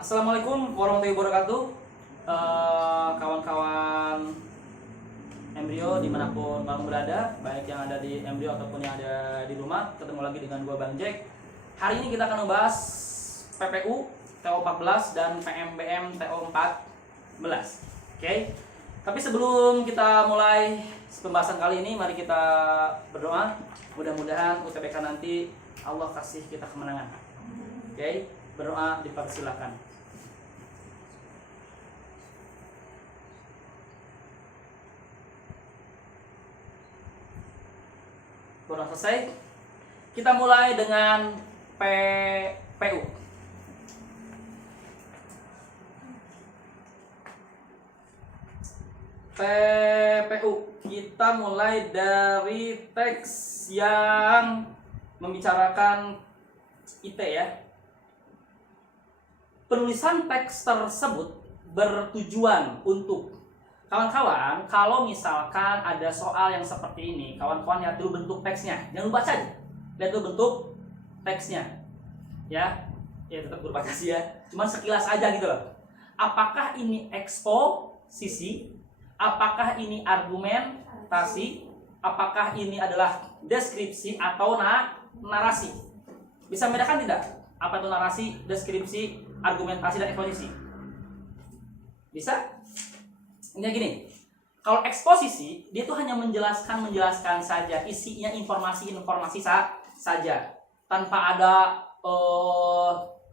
Assalamualaikum warahmatullahi wabarakatuh. Kawan-kawan embrio dimanapun kamu berada, baik yang ada di embrio ataupun yang ada di rumah, ketemu lagi dengan gua Bang Jack. Hari ini kita akan membahas PPU TO14 dan PMBM TO14. Oke. Tapi sebelum kita mulai pembahasan kali ini, mari kita berdoa. Mudah-mudahan UTBK nanti Allah kasih kita kemenangan. Oke, berdoa dipersilakan. Sudah selesai. Kita mulai dengan PPU. PPU. Kita mulai dari teks yang membicarakan IT ya. Penulisan teks tersebut bertujuan untuk kawan-kawan, kalau misalkan ada soal yang seperti ini, kawan-kawan lihat dulu bentuk teksnya. Jangan lupa saja. Lihat dulu bentuk teksnya. Ya tetap berbatasi ya. Cuman sekilas aja gitu loh. Apakah ini eksposisi? Apakah ini argumentasi? Apakah ini adalah deskripsi atau narasi? Bisa membedakan tidak? Apa itu narasi, deskripsi, argumentasi, dan eksposisi? Bisa? Ini gini, kalau eksposisi dia tuh hanya menjelaskan saja, isinya informasi saja, tanpa ada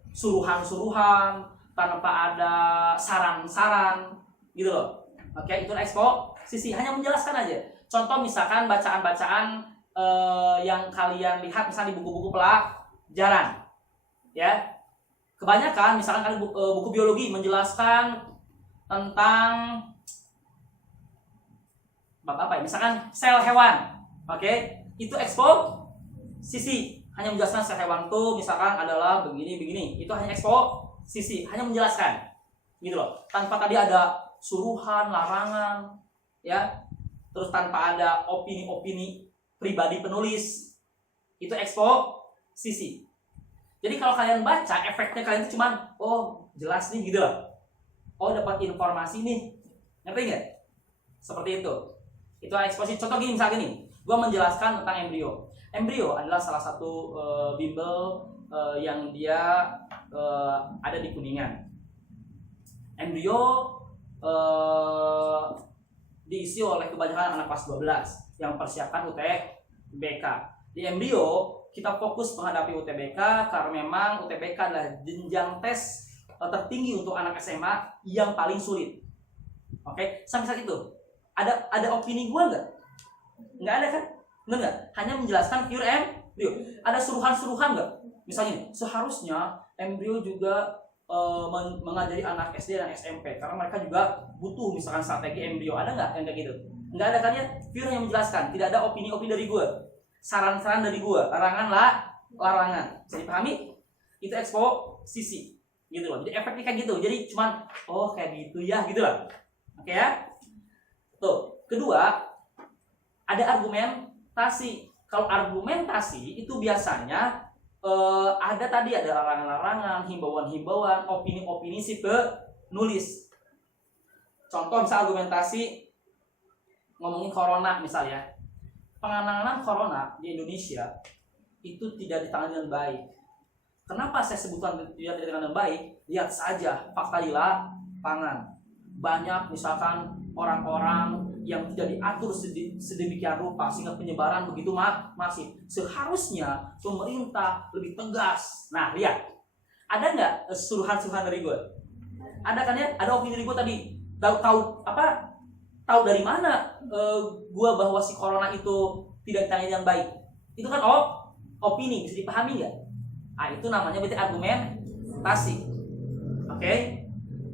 suruhan-suruhan, tanpa ada saran-saran, gitu loh. Oke, itu eksposisi, hanya menjelaskan aja. Contoh misalkan bacaan-bacaan yang kalian lihat misalnya di buku-buku pelajaran, ya. Kebanyakan misalkan kalian buku biologi menjelaskan tentang apa ya, misalkan sel hewan, oke, itu eksposisi, hanya menjelaskan sel hewan itu misalkan adalah begini, itu hanya eksposisi, hanya menjelaskan, gitu loh, tanpa tadi ada suruhan, larangan, ya, terus tanpa ada opini-opini pribadi penulis, itu eksposisi. Jadi kalau kalian baca, efeknya kalian itu cuman, oh jelas nih gitu loh, oh dapat informasi nih, ngerti nggak? Seperti itu. Itu eksposisi. Contoh gini, misalnya gini, gue menjelaskan tentang embrio. Embrio adalah salah satu bimbel yang dia ada di Kuningan. Embrio diisi oleh kebanyakan anak kelas 12 yang persiapan UTBK. Di embrio kita fokus menghadapi UTBK karena memang UTBK adalah jenjang tes tertinggi untuk anak SMA yang paling sulit. Oke, sampai saat itu ada opini gue nggak? Nggak ada kan? Bener nggak? Hanya menjelaskan pure embrio. Ada suruhan-suruhan nggak? Misalnya seharusnya embrio juga mengajari anak SD dan SMP karena mereka juga butuh misalkan strategi embrio. Ada nggak yang kayak gitu? Nggak ada kan ya? Pure yang menjelaskan. Tidak ada opini-opini dari gue, saran-saran dari gue, larangan. Bisa dipahami? Itu eksposisi, gitu loh. Jadi efeknya kayak gitu. Jadi cuman kayak gitu ya, gitu loh. Oke ya? Tuh, kedua, ada argumentasi. Kalau argumentasi itu biasanya ada larangan-larangan, himbauan-himbauan, opini-opini si penulis. Contoh misal argumentasi ngomongin corona misalnya. Penanganan corona di Indonesia itu tidak ditangani dengan baik. Kenapa saya sebutkan tidak ditangani dengan baik? Lihat saja fakta di lapangan. Banyak misalkan orang-orang yang tidak diatur sedemikian rupa sehingga penyebaran begitu masif. Seharusnya pemerintah lebih tegas. Nah, lihat. Ada nggak suruhan-suruhan dari gue? Ada kan ya? Ada opini dari gue tadi. Tahu dari mana gue bahwa si corona itu tidak ditangani dengan baik? Itu kan opini, bisa dipahami nggak? Nah, itu namanya berarti argumentasi. Oke?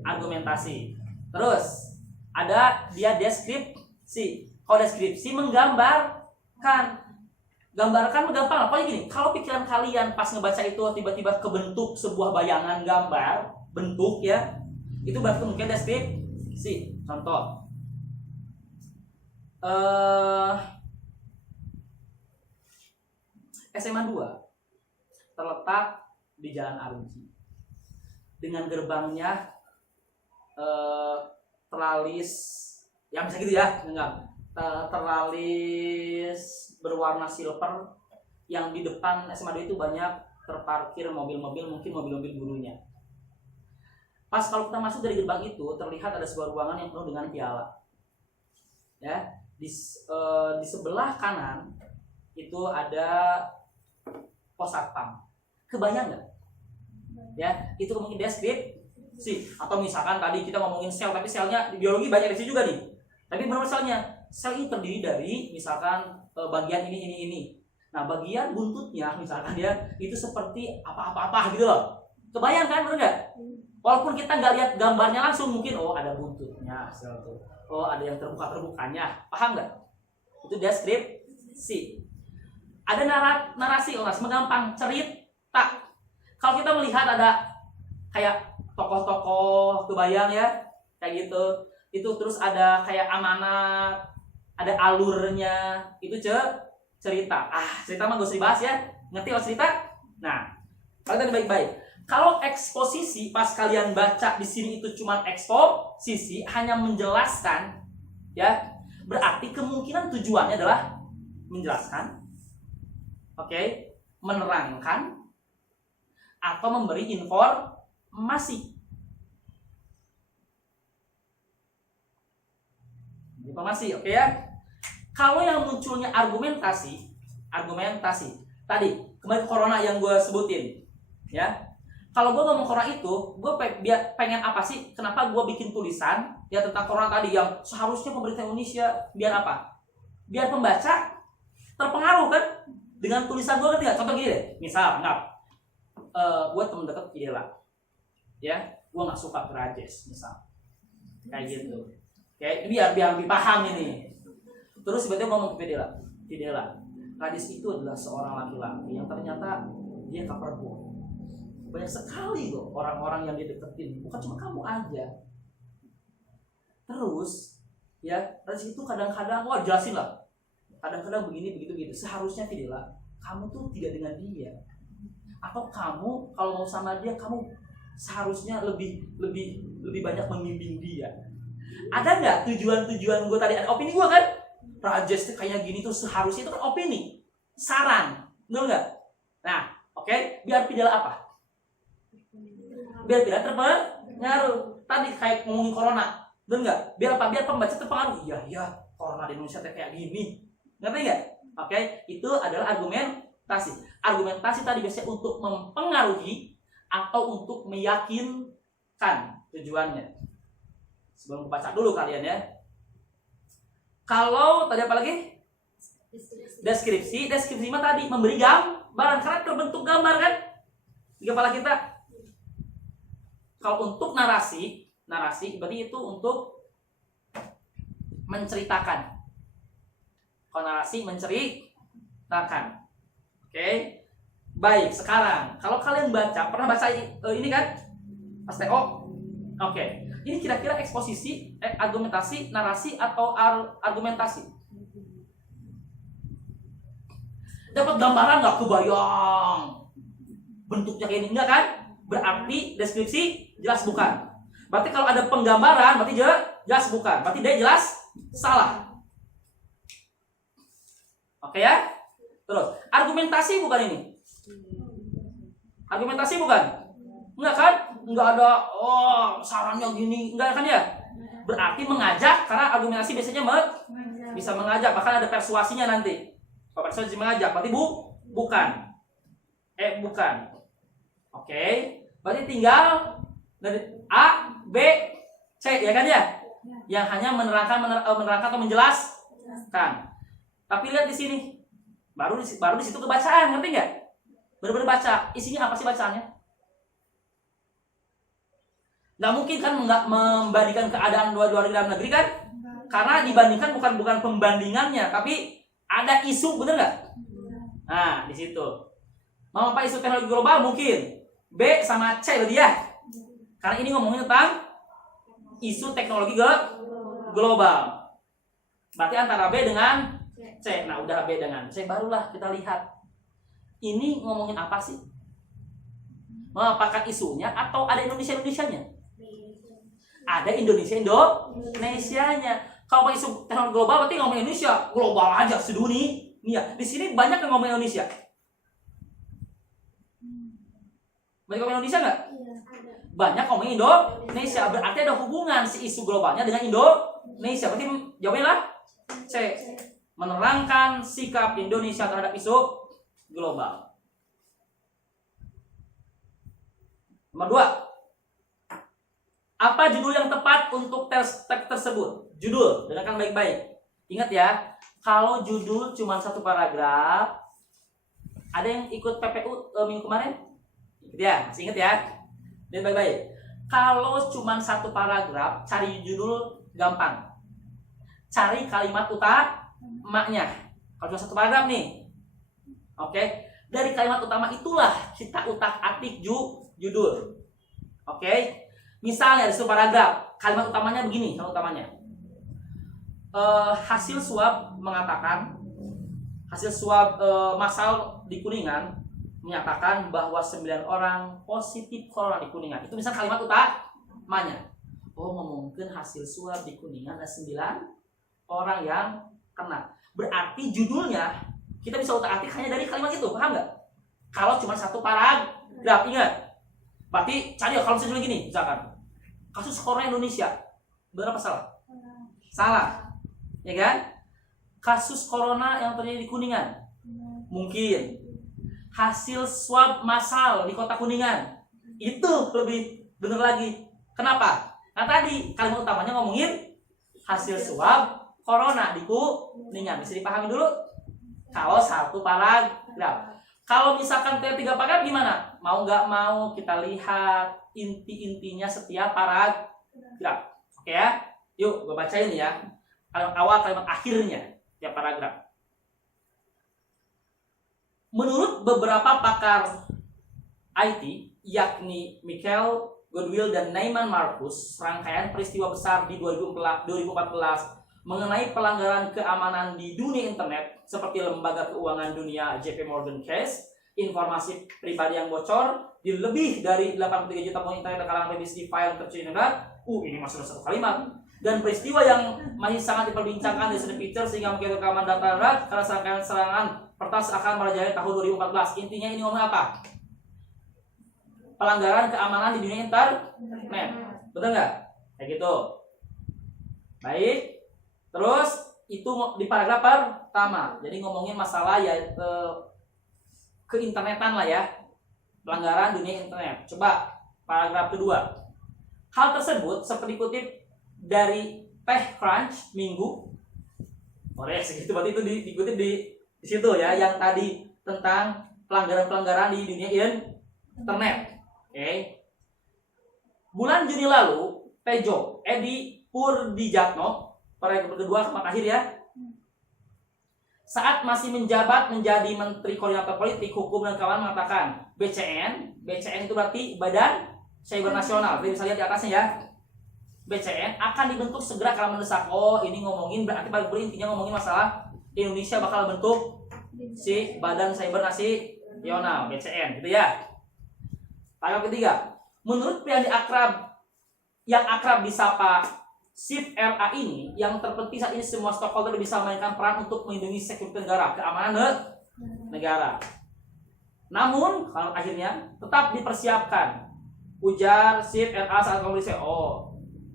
Argumentasi. Terus ada dia deskripsi. Kalau deskripsi menggambarkan gampang. Pokoknya gini, kalau pikiran kalian pas ngebaca itu tiba-tiba kebentuk sebuah bayangan gambar, bentuk ya, itu berarti mungkin deskripsi. Contoh, SMA 2 terletak di Jalan Arunji. dengan gerbangnya teralis, ya bisa gitu ya, enggak, teralis berwarna silver, yang di depan SMA 2 itu banyak terparkir mobil-mobil, mungkin mobil-mobil gurunya. Pas kalau kita masuk dari gerbang itu, terlihat ada sebuah ruangan yang penuh dengan piala. Ya, di sebelah kanan itu ada pos satpam. Kebayang nggak? Ya, itu mungkin deskripsi. Atau misalkan tadi kita ngomongin sel, tapi selnya di biologi banyak di situ juga nih. Tapi berapa selnya? Sel ini terdiri dari misalkan bagian ini. Nah, bagian buntutnya misalkan ya itu seperti apa-apa gitu loh. Kebayang kan, bener nggak? Walaupun kita nggak lihat gambarnya langsung, mungkin oh ada buntutnya sel itu, oh ada yang terbukanya, paham nggak? Itu deskripsi. Ada narasi, gampang, cerita. Kalau kita melihat ada kayak tokoh-tokoh, kebayang ya, kayak gitu. Itu terus ada kayak amanat, ada alurnya, itu cerita. Cerita mah gak usah dibahas ya. Ngerti kalau cerita? Nah, kalian baik-baik. Kalau eksposisi pas kalian baca di sini itu cuma eksposisi, hanya menjelaskan, ya, berarti kemungkinan tujuannya adalah menjelaskan, menerangkan, atau memberi informasi. Oke ya. Kalau yang munculnya argumentasi, tadi kemarin corona yang gue sebutin, ya. Kalau gue ngomong corona itu, gue pengen apa sih? Kenapa gue bikin tulisan ya tentang corona tadi yang seharusnya pemerintah Indonesia biar apa? Biar pembaca terpengaruh kan dengan tulisan gue, kan? Contoh gini deh, misal, gue temen deket Videla, ya, gue nggak suka ke Rajes, misal, kayak gitu. Oke, biar lebih paham ini. Terus tiba-tiba ngomong ke Videla, Rajes itu adalah seorang laki-laki yang ternyata dia coverboy. Banyak sekali loh orang-orang yang dia deketin, bukan cuma kamu aja. Terus ya, Rajes itu kadang-kadang, jelasin lah, kadang-kadang begini begitu. Seharusnya Videla, kamu tuh tidak dengan dia, atau kamu kalau mau sama dia, kamu seharusnya lebih banyak membimbing dia. Ada nggak tujuan gue tadi? Ada opini gue kan? Rajes tuh kayak gini tuh seharusnya, itu kan opini, saran, betul nggak? Nah, biar Videla apa? Biar tidak terpengaruh. Tadi kayak ngomongin corona, betul nggak? Biar apa? Biar pembaca terpengaruh. Iya, corona di Indonesia kayak gini. Ngerti nggak? Itu adalah argumentasi tadi biasanya untuk mempengaruhi atau untuk meyakinkan tujuannya. Sebelum baca dulu kalian ya. Kalau tadi apa lagi? Deskripsi mah tadi memberi gambaran, karena terbentuk gambar kan di kepala kita. Kalau untuk narasi berarti itu untuk menceritakan. Kalau narasi menceritakan. Baik, sekarang kalau kalian pernah baca ini kan? STO? Ini kira-kira eksposisi, argumentasi, narasi, atau argumentasi? Dapat gambaran nggak? Kebayang bentuknya kayak ini, enggak kan? Berarti deskripsi jelas bukan. Berarti kalau ada penggambaran berarti jelas bukan. Berarti dia jelas salah. Ya. Terus argumentasi bukan ini? Argumentasi bukan? Enggak kan? Enggak ada sarannya gini, enggak kan ya? Berarti mengajak, karena argumentasi biasanya bisa mengajak, bahkan ada persuasinya nanti. Kalau persuasi mengajak, berarti bukan. Bukan. Berarti tinggal dari A, B, C, ya kan ya? Yang hanya menerangkan atau menjelaskan. Tapi lihat di sini, baru di situ kebacaan, ngerti nggak? Benar-benar baca, isinya apa sih bacaannya? Nggak mungkin kan nggak membandingkan keadaan dua di dalam negeri kan? Karena dibandingkan bukan pembandingannya, tapi ada isu, bener nggak? Nah, di situ. Mau apa isu teknologi global mungkin? B sama C berarti ya. Karena ini ngomongin tentang isu teknologi global. Berarti antara B dengan C. Nah, udah B dengan C, barulah kita lihat ini ngomongin apa sih? memaparkan isunya atau ada Indonesia-Indonesianya? Ada Indonesianya. Kalau pakai isu teknologi global berarti ngomong Indonesia, global aja sedunia. Iya, di sini banyak yang ngomong Indonesia. Banyak ngomong Indonesia nggak? Banyak ngomong Indonesia, berarti ada hubungan si isu globalnya dengan Indonesia. Berarti jawabnya lah C. Menerangkan sikap Indonesia terhadap isu global. Nomor 2. Apa judul yang tepat untuk teks tersebut? Judul, dengarkan baik-baik. Ingat ya, kalau judul cuma satu paragraf, ada yang ikut PPU minggu kemarin? Ingat ya, masih ingat ya? Lihat baik-baik. Kalau cuma satu paragraf, cari judul gampang. Cari kalimat utamanya. Kalau cuma satu paragraf nih, oke? Dari kalimat utama itulah kita utak-atik judul. Oke? Misalnya di satu paragraf, kalimat utamanya begini, kalimat utamanya. Hasil swab mengatakan, hasil swab massal di Kuningan menyatakan bahwa 9 orang positif corona di Kuningan. Itu misalnya kalimat utamanya. Oh, ngomongin hasil swab di Kuningan ada 9 orang yang kena. Berarti judulnya kita bisa utak-atik hanya dari kalimat itu, paham nggak? Kalau cuma satu paragraf, ingat. Berarti cari kalau misalnya gini, misalkan kasus corona Indonesia, benar apa salah? Salah, ya kan? Kasus corona yang terjadi di Kuningan, mungkin. Hasil swab massal di kota Kuningan, itu lebih benar lagi. Kenapa? Nah tadi kalimat utamanya ngomongin hasil swab corona di Kuningan. Bisa dipahami dulu? Kalau satu paragraf. Kalau misalkan 3 paragraf gimana? Mau nggak mau kita lihat inti-intinya setiap paragraf. Oke ya? Yuk, gue bacain ya. Kalimat awal, kalimat akhirnya setiap paragraf. Menurut beberapa pakar IT, yakni Michael Goodwill dan Neiman Marcus, rangkaian peristiwa besar di 2014 mengenai pelanggaran keamanan di dunia internet seperti lembaga keuangan dunia JP Morgan Chase, informasi pribadi yang bocor di lebih dari 83 juta pengguna internet kalangan revisi file tercuri internet. Ini masih satu kalimat. Dan peristiwa yang masih sangat diperbincangkan di sini Twitter sehingga mungkin keamanan data karena serangan pertas akan merajalela tahun 2014. Intinya ini ngomong apa? Pelanggaran keamanan di dunia internet. Betul nggak? Kayak gitu. Baik. Terus itu di paragraf pertama. Jadi ngomongin masalah ya keinternetan lah ya. Pelanggaran dunia internet. Coba paragraf kedua. Hal tersebut seperti kutip dari TechCrunch Minggu. Segitu berarti itu dikutip di situ ya, yang tadi tentang pelanggaran-pelanggaran di dunia internet. Oke. Bulan Juni lalu, Tejo Edi Purdijatno, paragraf kedua keempat akhir ya, saat masih menjabat menjadi Menteri Koordinator Politik, Hukum dan Kawan mengatakan BCN itu berarti Badan Cyber Nasional. Jadi bisa lihat di atasnya ya. BCN akan dibentuk segera kalau mendesak. Oh, ini ngomongin berarti paling intinya ngomongin masalah Indonesia bakal bentuk si Badan Cyber Nasional BCN gitu ya. Paragraf ketiga. Menurut pria yang akrab disapa SIP RA ini, yang terpenting saat ini semua stakeholder bisa memainkan peran untuk melindungi sekuritas negara, keamanan negara. Namun, kalau akhirnya tetap dipersiapkan, ujar SIP RA saat komunikasi.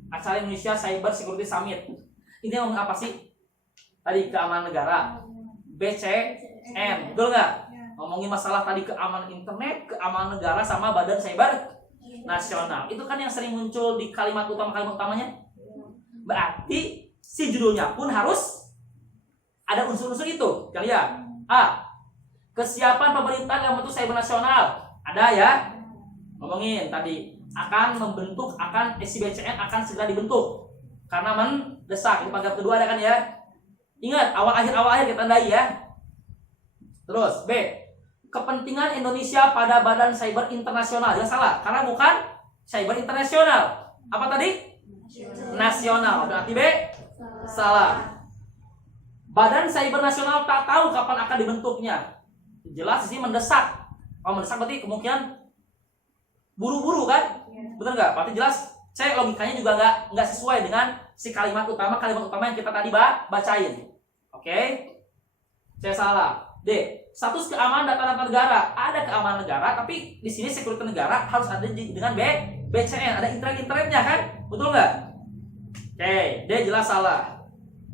Acara Indonesia Cyber Security Summit. Ini ngomong apa sih? Tadi keamanan negara, BCN, betul nggak? Ngomongin masalah tadi keamanan internet, keamanan negara sama Badan Cyber Nasional. Itu kan yang sering muncul di kalimat utamanya. Berarti si judulnya pun harus ada unsur-unsur itu. Kita lihat. A. Kesiapan pemerintah dalam bentuk cyber nasional. Ada ya? Ngomongin tadi si BCN akan segera dibentuk karena mendesak. Di paragraf kedua ada kan ya? Ingat, awal akhir kita tandai ya. Terus B. Kepentingan Indonesia pada Badan Cyber Internasional. Jangan salah, karena bukan cyber internasional. Apa tadi? Nasional. Berarti B. Salah. Badan Cyber Nasional tak tahu kapan akan dibentuknya. Jelas di sini mendesak. Kalau mendesak berarti kemungkinan buru-buru kan? Bener nggak? Berarti jelas C logikanya juga nggak sesuai dengan si kalimat utama yang kita tadi bacain. Oke? C salah. D, status keamanan data negara. Ada keamanan negara, tapi di sini security negara harus ada dengan BCN, ada internetnya kan? Betul nggak? Oke, D jelas salah.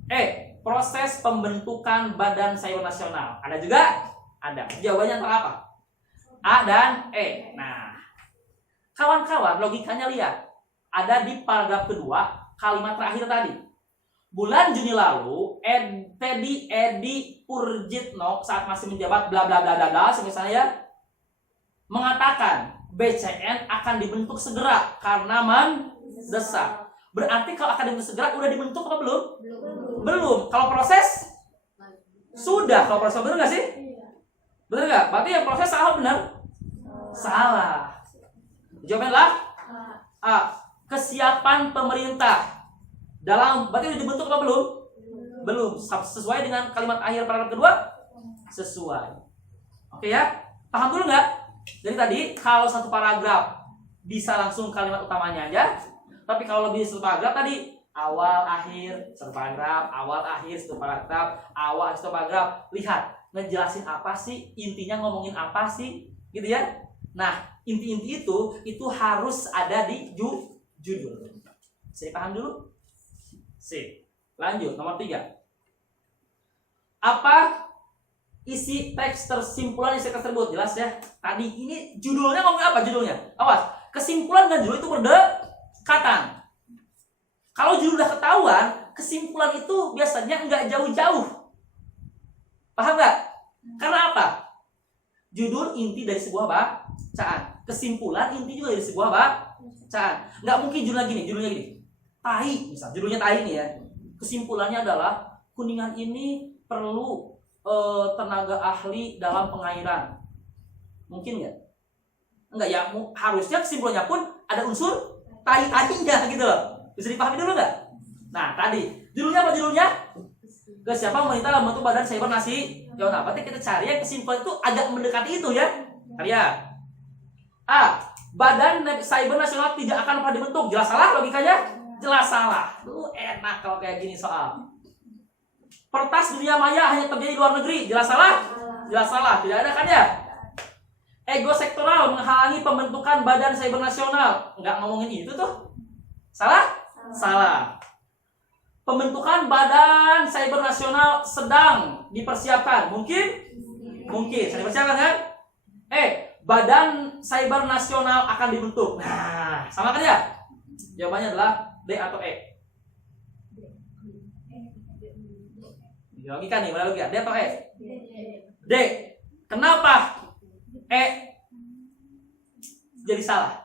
E, proses pembentukan Badan Cyber Nasional. Ada juga? Ada. Jawabannya antara apa? A dan E. Nah, kawan-kawan logikanya lihat. Ada di paragraf kedua, kalimat terakhir tadi. Bulan Juni lalu, Edi Purjitno saat masih menjabat bla bla bla bla bla, misalnya mengatakan BCN akan dibentuk segera karena mendesak. Berarti kalau akan dibentuk segera udah dibentuk apa belum? Belum. Kalau proses sudah. Kalau proses benar nggak sih? Benar nggak? Berarti yang proses salah benar? Salah. Jawabannya A. Kesiapan pemerintah dalam berarti udah dibentuk apa belum? Belum. Sesuai dengan kalimat akhir paragraf kedua? Sesuai. Oke ya? Paham dulu nggak? Jadi tadi kalau satu paragraf bisa langsung kalimat utamanya aja. Tapi kalau lebih satu paragraf tadi awal akhir satu paragraf, awal akhir satu paragraf, awal satu paragraf. Lihat, ngejelasin apa sih? Intinya ngomongin apa sih? Gitu ya. Nah, inti-inti itu harus ada di judul. Saya paham dulu? Sip. Lanjut, nomor 3. Apa isi teks tersimpulan isi teks tersebut? Jelas ya. Tadi ini judulnya ngomong apa judulnya? Awas, kesimpulan dan judul itu berdekatan. Kalau judul udah ketahuan, kesimpulan itu biasanya nggak jauh-jauh. Paham nggak? Karena apa? Judul inti dari sebuah bacaan. Kesimpulan inti juga dari sebuah bacaan. Nggak mungkin judulnya gini. Tai, misal judulnya tai ini ya. Kesimpulannya adalah Kuningan ini perlu tenaga ahli dalam pengairan. Mungkin nggak? Enggak ya, harusnya kesimpulannya pun ada unsur tai-tainya gitu loh. Bisa dipahami dulu nggak? Nah, tadi judulnya apa judulnya? Kesiapan pemerintah dalam bentuk Badan Cyber Nasional. Nah, berarti kita cari yang kesimpulan itu agak mendekati itu ya. Lihat. A. Badan Cyber Nasional tidak akan pernah dibentuk. Jelas salah logikanya? Jelas salah. Enak kalau kayak gini soal. Pertas dunia maya hanya terjadi di luar negeri. Jelas salah? Jelas salah. Tidak ada kan ya? Ego sektoral menghalangi pembentukan Badan Cyber Nasional. Nggak ngomongin itu tuh. Salah? Salah. Pembentukan Badan Cyber Nasional sedang dipersiapkan. Mungkin? Mungkin. Sedang dipersiapkan kan? Badan Cyber Nasional akan dibentuk. Nah, sama kan ya? Jawabannya adalah D atau E. Logika nih, mana logika? D atau E? D. Kenapa E jadi salah?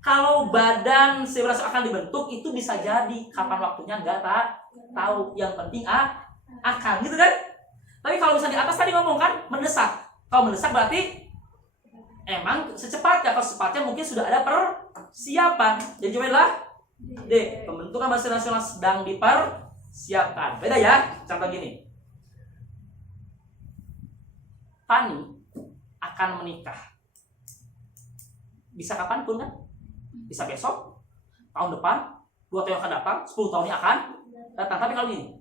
Kalau Badan Cyber Nasional akan dibentuk itu bisa jadi kapan waktunya nggak tahu. Yang penting akan gitu kan? Tapi kalau misalnya di atas tadi ngomong kan mendesak. Kalau mendesak berarti emang secepatnya. Kalau secepatnya mungkin sudah ada persiapan. Jadi cobalah D. Pembentukan Badan Nasional sedang dipersiapkan. Beda ya. Contoh gini. Fani akan menikah. Bisa kapanpun kan? Bisa besok, tahun depan, 2 tahun yang akan datang, 10 tahun yang akan datang. Tapi kalau gini,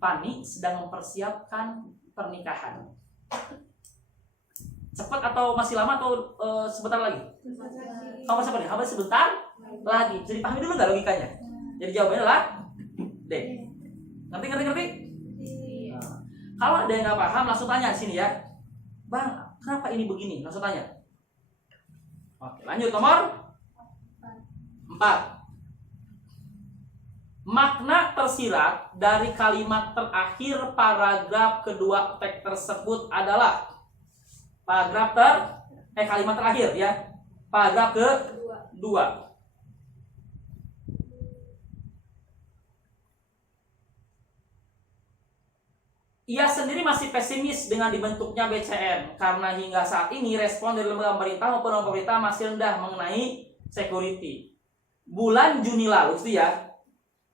Fani sedang mempersiapkan pernikahan. Cepat atau masih lama atau sebentar lagi? Kamu sebentar, kamu sebentar lagi. Jadi pahami dulu nggak logikanya? Jadi jawabannya adalah D. Ngerti? Nah, kalau ada yang nggak paham, langsung tanya di sini ya. Bang, kenapa ini begini? Langsung tanya. Oke, lanjut nomor 4. Makna tersirat dari kalimat terakhir paragraf kedua teks tersebut adalah kalimat terakhir ya. Paragraf kedua. Ia sendiri masih pesimis dengan dibentuknya BCN karena hingga saat ini respon dari lembaga pemerintah maupun pemerintah masih rendah mengenai security. Bulan Juni lalu sih ya,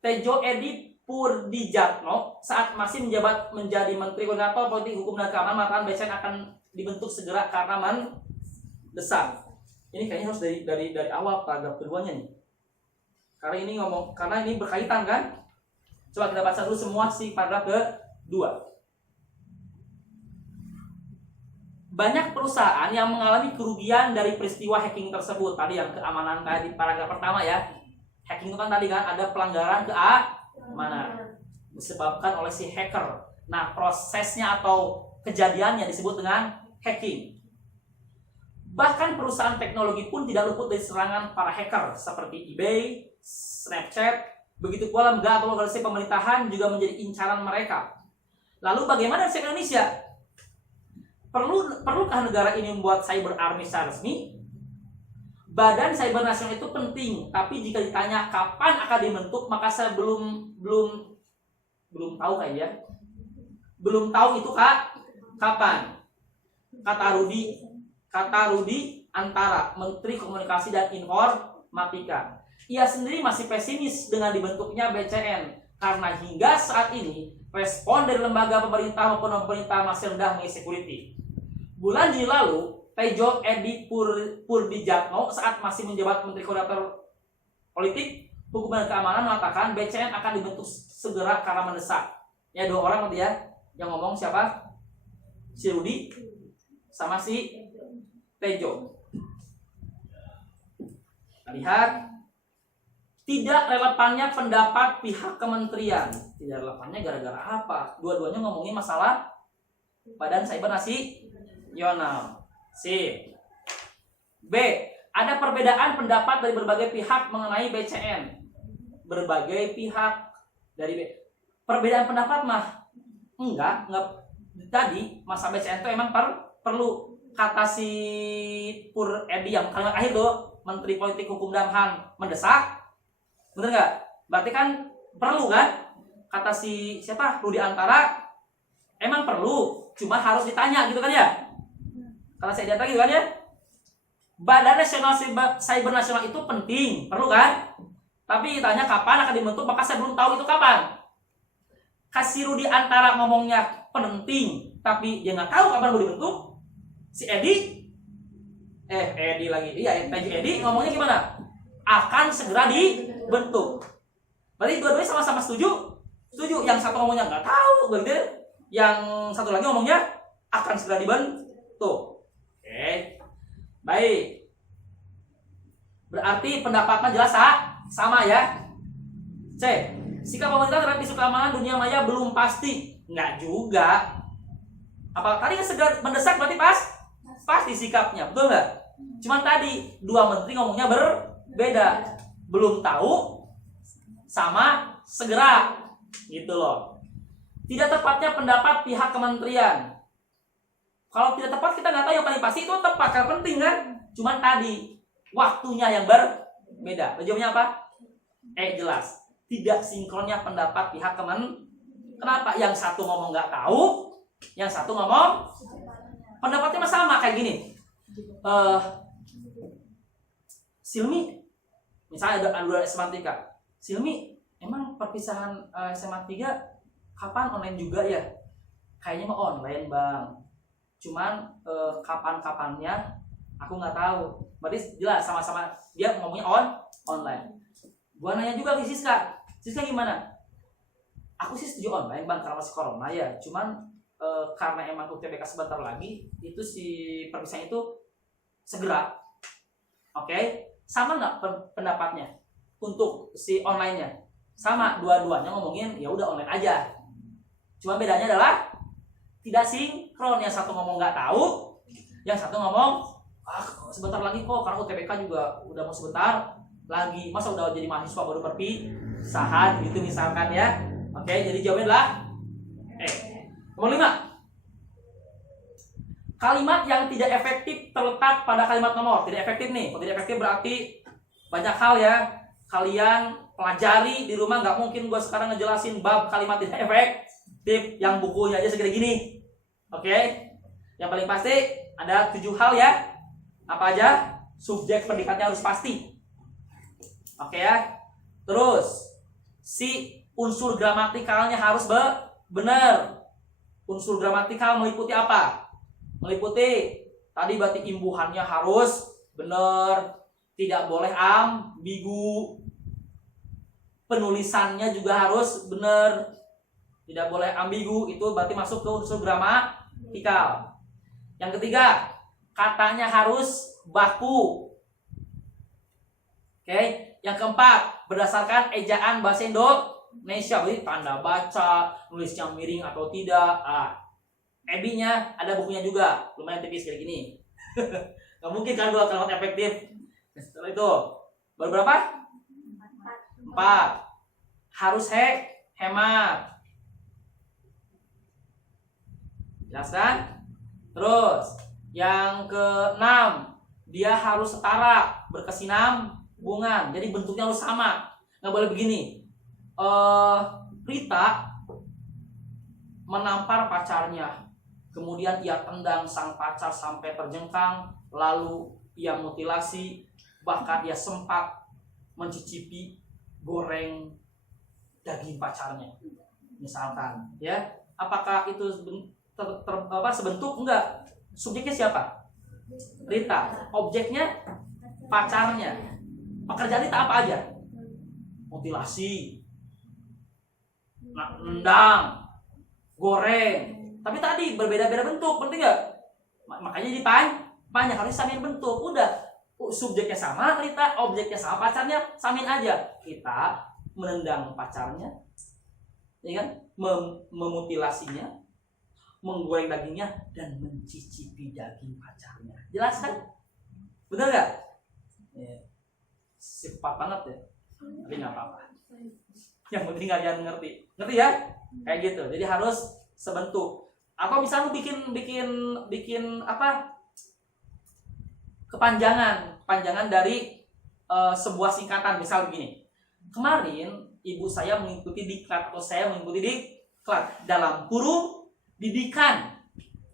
Tejo Edi Purdijatno saat masih menjabat menjadi Menteri Koordinator Politik Hukum dan Keamanan mengatakan BCN akan dibentuk segera karena mendesak. Ini kayaknya harus dari awal paragraf keduanya nih. Karena ini berkaitan kan? Coba kita baca dulu semua si paragraf kedua. Banyak perusahaan yang mengalami kerugian dari peristiwa hacking tersebut. Tadi yang keamanan tadi paragraf pertama ya. Hacking itu kan tadi kan ada pelanggaran keamanan disebabkan oleh si hacker. Nah, prosesnya atau kejadiannya disebut dengan hacking. Bahkan perusahaan teknologi pun tidak luput dari serangan para hacker seperti eBay, Snapchat, begitu pula lembaga atau organisasi pemerintahan juga menjadi incaran mereka. Lalu bagaimana dengan Indonesia? Perlukah negara ini membuat cyber army secara resmi? Badan Cyber Nasional itu penting, tapi jika ditanya kapan akan dibentuk, maka saya belum tahu kayaknya. Belum tahu itu kapan. Kata Rudi Antara, Menteri Komunikasi dan Informatika. Ia sendiri masih pesimis dengan dibentuknya BCN karena hingga saat ini respon dari lembaga pemerintah maupun pemerintah masih rendah mengenai security. Bulan Juli lalu, Tejo Edi Purdijatno saat masih menjabat Menteri Koordinator Politik Hukum dan Keamanan mengatakan BCN akan dibentuk segera karena mendesak. Ya, dua orang dia yang ngomong siapa? Si Rudi sama si Tejo. Kita lihat tidak relevannya pendapat pihak kementerian. Tidak relevannya gara-gara apa? Dua-duanya ngomongin masalah Badan Cyber Nasional. Sip. B. Ada perbedaan pendapat dari berbagai pihak mengenai BCN. Berbagai pihak dari B. Perbedaan pendapat mah enggak. Tadi masa BCN itu emang perlu. Kata si Pur Edi yang kalimat akhir tuh, Menteri Politik Hukum dan HAM mendesak. Bener nggak? Berarti kan perlu kan? Kata si siapa? Rudi Antara emang perlu, cuma harus ditanya gitu kan ya? Kalau saya lihat lagi kan ya, Badan Nasional Cyber Nasional itu penting, perlu kan? Tapi ditanya kapan akan dibentuk, maka saya belum tahu itu kapan. Kasih Rudi Antara ngomongnya penting, tapi dia nggak tahu kapan mau dibentuk. Si Edi lagi, iya Edi ngomongnya gimana? Akan segera dibentuk. Berarti dua-duanya sama-sama setuju. Yang satu ngomongnya nggak tahu, berarti yang satu lagi ngomongnya akan segera dibentuk. Oke, baik. Berarti pendapatnya jelas sama ya. C. Sikap pemerintah terhadap isu keamanan dunia maya belum pasti. Enggak juga. Apa tadi segera mendesak berarti pasti sikapnya, betul nggak? Cuman tadi dua menteri ngomongnya berbeda. Belum tahu sama segera gitu loh. Tidak tepatnya pendapat pihak kementerian. Kalau tidak tepat kita nggak tahu, yang paling pasti itu tepat karena penting kan. Cuman tadi waktunya yang berbeda. Jawabnya apa? Jelas. Tidak sinkronnya pendapat pihak Kenapa? Yang satu ngomong nggak tahu, yang satu ngomong pendapatnya sama kayak gini. Silmi, misalnya ada SMA 3. Silmi, emang perpisahan SMA 3 kapan online juga ya? Kayaknya mah online bang. Cuman kapan-kapannya aku nggak tahu. Berarti jelas sama-sama dia ngomongnya online. Gua nanya juga ke Siska gimana? Aku sih setuju online bang karena masih corona ya. Cuman karena emang UTBK sebentar lagi, itu si perpisahan itu segera. Oke, sama nggak pendapatnya untuk si online-nya? Sama, dua-duanya ngomongin ya udah online aja. Cuma bedanya adalah tidak sinkron. Yang satu ngomong nggak tahu, yang satu ngomong sebentar lagi kok karena UTBK juga udah mau sebentar lagi. Masa udah jadi mahasiswa baru perpisahan gitu misalkan ya. Oke, jadi jawabannya adalah nomor 5. Kalimat yang tidak efektif terletak pada kalimat nomor. Tidak efektif nih. Kalau tidak efektif berarti banyak hal ya. Kalian pelajari di rumah, nggak mungkin gue sekarang ngejelasin bab kalimat tidak efektif yang bukunya aja segede gini. Oke. Yang paling pasti ada 7 hal ya. Apa aja? Subjek predikatnya harus pasti. Oke ya. Terus si Unsur gramatikalnya harus benar. Unsur gramatikal meliputi apa? Meliputi tadi berarti imbuhannya harus benar, tidak boleh ambigu. Penulisannya juga harus benar, tidak boleh ambigu. Itu berarti masuk ke unsur gramatikal. Yang ketiga, katanya harus baku. Oke, yang keempat, berdasarkan ejaan bahasa Indonesia, berarti tanda baca, nulisnya miring atau tidak. EBI-nya ada bukunya juga, lumayan tipis kayak gini. Gak mungkin kan dua kalimat efektif. Setelah itu, baru berapa? 4. Harus hemat. Jelas kan? Terus, yang ke-6, dia harus setara, berkesinambungan. Jadi bentuknya harus sama. Nggak boleh begini. Rita menampar pacarnya. Kemudian ia tendang sang pacar sampai terjengkang. Lalu ia mutilasi. Bahkan ia sempat mencicipi goreng daging pacarnya. Misalkan, ya. Apakah itu sebentuk? Enggak. Subjeknya siapa? Rita. Objeknya pacarnya. Pekerjaan Rita apa aja? Mutilasi, nendang, goreng. Tapi tadi berbeda-beda bentuk, penting nggak? Makanya ditanya harus samain bentuk. Udah, subjeknya sama Rita, objeknya sama pacarnya, samain aja. Kita menendang pacarnya, ya kan? Memutilasinya, menggoreng dagingnya, dan mencicipi daging pacarnya. Jelas kan? Benar nggak? Ya. Cepat banget ya. Tapi nggak apa-apa. Yang penting kalian ngerti ya? Kayak gitu. Jadi harus sebentuk. Atau misalnya bikin apa? Kepanjangan dari sebuah singkatan. Misal begini. Kemarin ibu saya mengikuti diklat atau saya mengikuti diklat dalam kurung didikan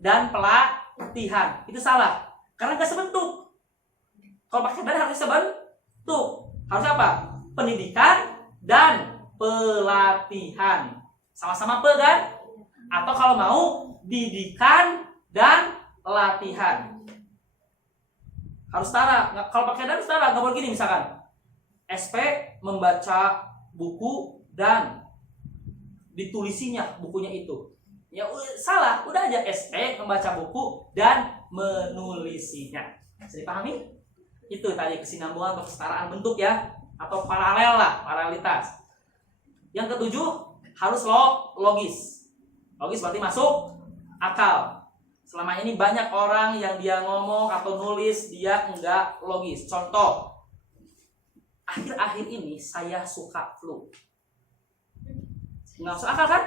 dan pelatihan. Itu salah. Karena nggak sebentuk. Kalau pakai dan harus sebentuk. Harus apa? Pendidikan dan pelatihan. Sama-sama pe kan? Atau kalau mau didikan dan latihan. Harus setara. Kalau pakai dan setara, nggak boleh gini misalkan. SP membaca buku dan ditulisinya bukunya itu. Ya salah, udah aja SP membaca buku dan menulisinya. Bisa dipahami? Itu tadi kesinambungan atau kesetaraan bentuk ya, atau paralel lah, paralelitas. Yang ketujuh harus logis. Logis berarti masuk akal. Selama ini banyak orang yang dia ngomong atau nulis dia enggak logis. Contoh, akhir-akhir ini saya suka flu. Nggak masuk akal kan?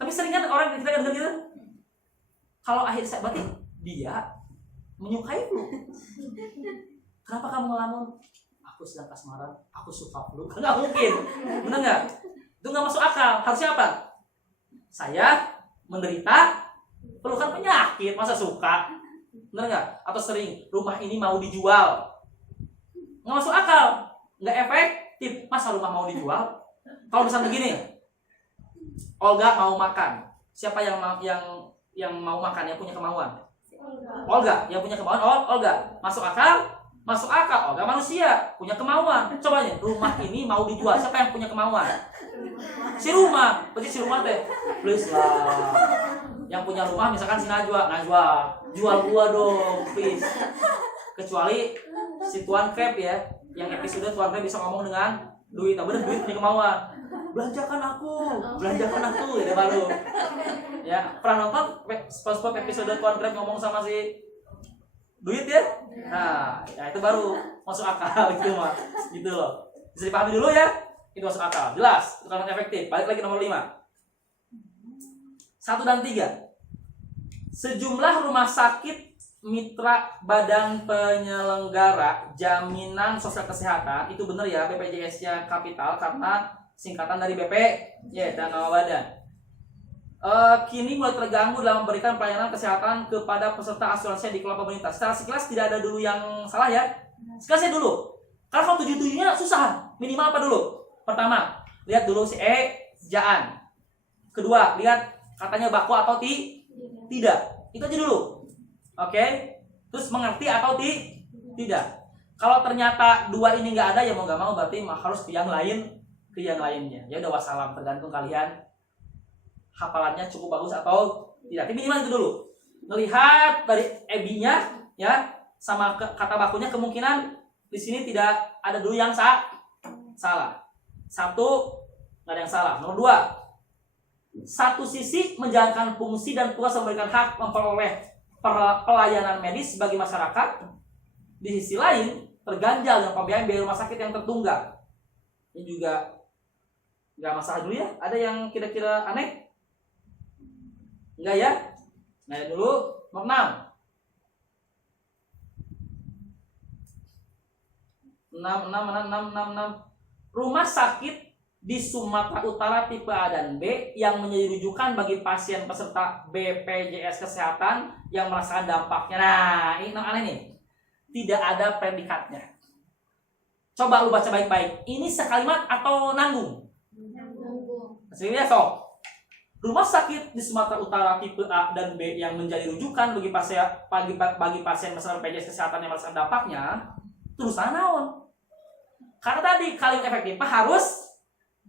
Tapi sering kan orang kita dengar gitu. Kalau akhir saya berarti dia menyukai flu. Kenapa kamu ngelamun? Aku sedang kasmaran, aku suka flu. Nggak mungkin, benar nggak? Itu nggak masuk akal. Harusnya apa? Saya menderita flu, kan penyakit, masa suka? Benar nggak? Atau sering, rumah ini mau dijual. Nggak masuk akal, nggak efektif. Masa rumah mau dijual? Kalau misalnya begini, Olga mau makan. Siapa yang mau makan, yang punya kemauan? Olga, yang punya kemauan. Olga, masuk akal? Masuk akal. Olga manusia, punya kemauan. Coba nih, rumah ini mau dijual. Siapa yang punya kemauan? Si rumah. Berarti si rumah teh, please lah. Yang punya rumah misalkan si Najwa, jual gua dong, please. Kecuali si Tuan Krep ya, yang episode Tuan Krep bisa ngomong dengan duit. Nah bener, duit punya kemauan. Belanjakan aku, ya baru. Ya, pernah nonton SpongeBob episode Tuan Krep ngomong sama si duit ya? Nah, ya itu baru masuk akal gitu mah. Gitu loh. Bisa dipahami dulu ya? Itu masuk akal. Jelas, itu kan efektif. Balik lagi nomor 5. 1 dan 3. Sejumlah rumah sakit mitra Badan Penyelenggara Jaminan Sosial Kesehatan, itu benar ya, BPJS-nya kapital karena singkatan dari BP ya, dan nama badan. Kini mulai terganggu dalam memberikan pelayanan kesehatan kepada peserta asuransi yang dikelola pemerintah. Secara sekilas tidak ada dulu yang salah ya. Sekilasnya dulu. Karena kalau 7-7-nya susah. Minimal apa dulu? Pertama, Lihat dulu si ejaan. Kedua, lihat katanya baku atau tidak. Itu aja dulu. Oke? Terus mengerti atau tidak. Kalau ternyata dua ini nggak ada, ya mau nggak mau berarti harus ke yang lainnya. Ya udah wassalam, tergantung kalian hafalannya cukup bagus atau tidak. Tapi minimal itu dulu. Melihat dari EB-nya ya sama kata bakunya, kemungkinan di sini tidak ada dulu yang salah. Satu, nggak ada yang salah. Nomor dua, satu sisi menjalankan fungsi dan tugas memberikan hak memperoleh pelayanan medis bagi masyarakat. Di sisi lain, terganjal dengan pembiayaan biaya rumah sakit yang tertunggak. Ini juga nggak masalah dulu ya. Ada yang kira-kira aneh? Enggak ya? Nah dulu, nomor 6. Rumah sakit di Sumatera Utara tipe A dan B yang menjadi rujukan bagi pasien peserta BPJS Kesehatan yang merasakan dampaknya. Nah, ini aneh nih. Tidak ada predikatnya. Coba lu baca baik-baik. Ini sekalimat atau nanggung? Nanggung. Hasilnya sok. Rumah sakit di Sumatera Utara tipe A dan B yang menjadi rujukan bagi pasien peserta BPJS Kesehatan yang merasakan dampaknya, tulisan naon? Karena tadi kalimat efektif harus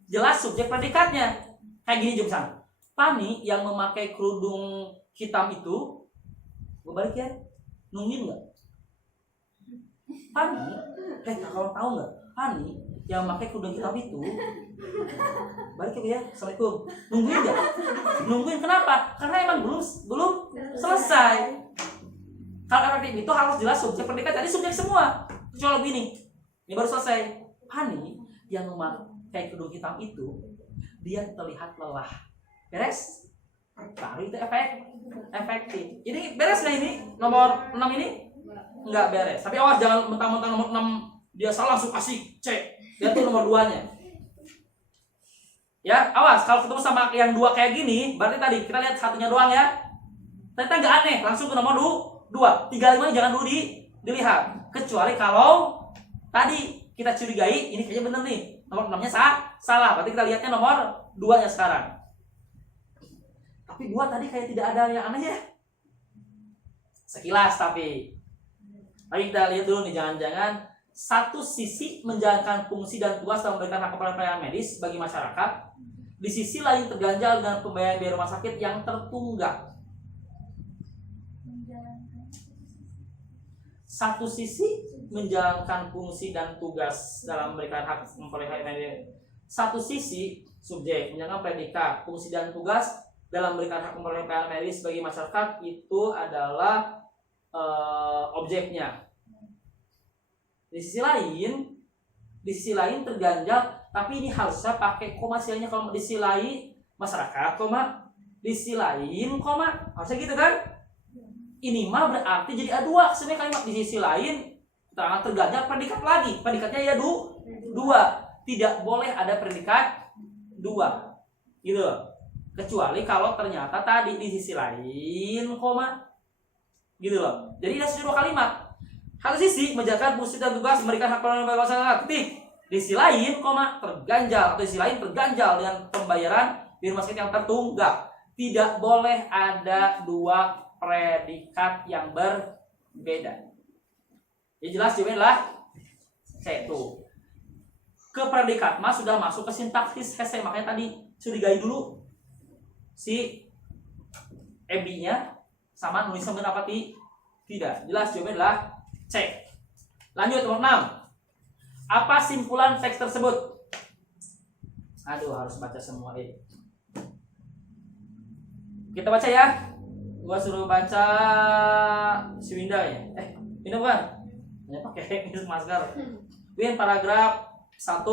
jelas subjek predikatnya. Kayak gini jurusan. Pani yang memakai kerudung hitam itu, gue balik ya, nungguin nggak? Pani, kalau tahu nggak? Pani yang memakai kerudung hitam itu, balik ya, assalamualaikum. Nungguin nggak? Nungguin kenapa? Karena emang belum selesai. Kalau efektif itu harus jelas subjek predikat. Tadi subjek semua. Kecuali begini, ini baru selesai. Pani yang memakai kerudung hitam itu, dia terlihat lelah. Beres? Baru itu efektif. Ini beres nggak ini? Nomor 6 ini? Enggak beres. Tapi awas jangan mentang-mentang nomor 6 dia salah langsung kasih C. Dia tuh nomor 2-nya. Ya, awas kalau ketemu sama yang 2 kayak gini, berarti tadi kita lihat satunya doang ya. Ternyata nggak aneh, langsung ke nomor 2. 3, 5 jangan dulu dilihat. Kecuali kalau tadi kita curigai ini kayaknya bener nih. Nomor 6-nya salah. Berarti kita lihatnya nomor 2-nya sekarang. Tapi 2 tadi kayak tidak ada yang aneh ya. Sekilas tapi kita lihat dulu nih, jangan-jangan satu sisi menjalankan fungsi dan tugas dalam memberikan hak pelayanan medis bagi masyarakat, di sisi lain terganjal dengan pembayaran biaya rumah sakit yang tertunggak. Satu sisi menjalankan fungsi dan tugas dalam memberikan hak pelayanan medis. Satu sisi subjek menjalankan predikat, fungsi dan tugas dalam memberikan hak pelayanan medis bagi masyarakat, itu adalah objeknya. Di sisi lain terganjal, tapi ini harusnya pakai koma silanya. Kalau di sisi lain masyarakat, koma, di sisi lain, koma, harusnya gitu kan? Ini mah berarti jadi A2 sebenarnya kalimat. Di sisi lain terganjal predikat lagi, predikatnya ya 2. Tidak boleh ada predikat 2, gitu. Kecuali kalau ternyata tadi di sisi lain, koma, gitu loh. Jadi ada 2 kalimat. Satu sisi menjalankan fungsi dan tugas memberikan hak pelayanan bagi masyarakat. Titik. Di sisi lain, koma, terganjal atau di sisi lain terganjal dengan pembayaran di rumah sakit yang tertunggak. Tidak boleh ada 2 predikat yang berbeda. Ya jelas jawabannya lah C tuh. Ke predikat mas sudah masuk ke sintaksis hese, makanya tadi curigai dulu si EB-nya sama nulisnya benar apa tidak. Jelas jawabannya adalah C. Lanjut nomor 6. Apa simpulan teks tersebut? Aduh, harus baca semua ini. Kita baca ya. Gua suruh baca si Winda ya. Ini bukan? Ya pakai masker. Win paragraf 1,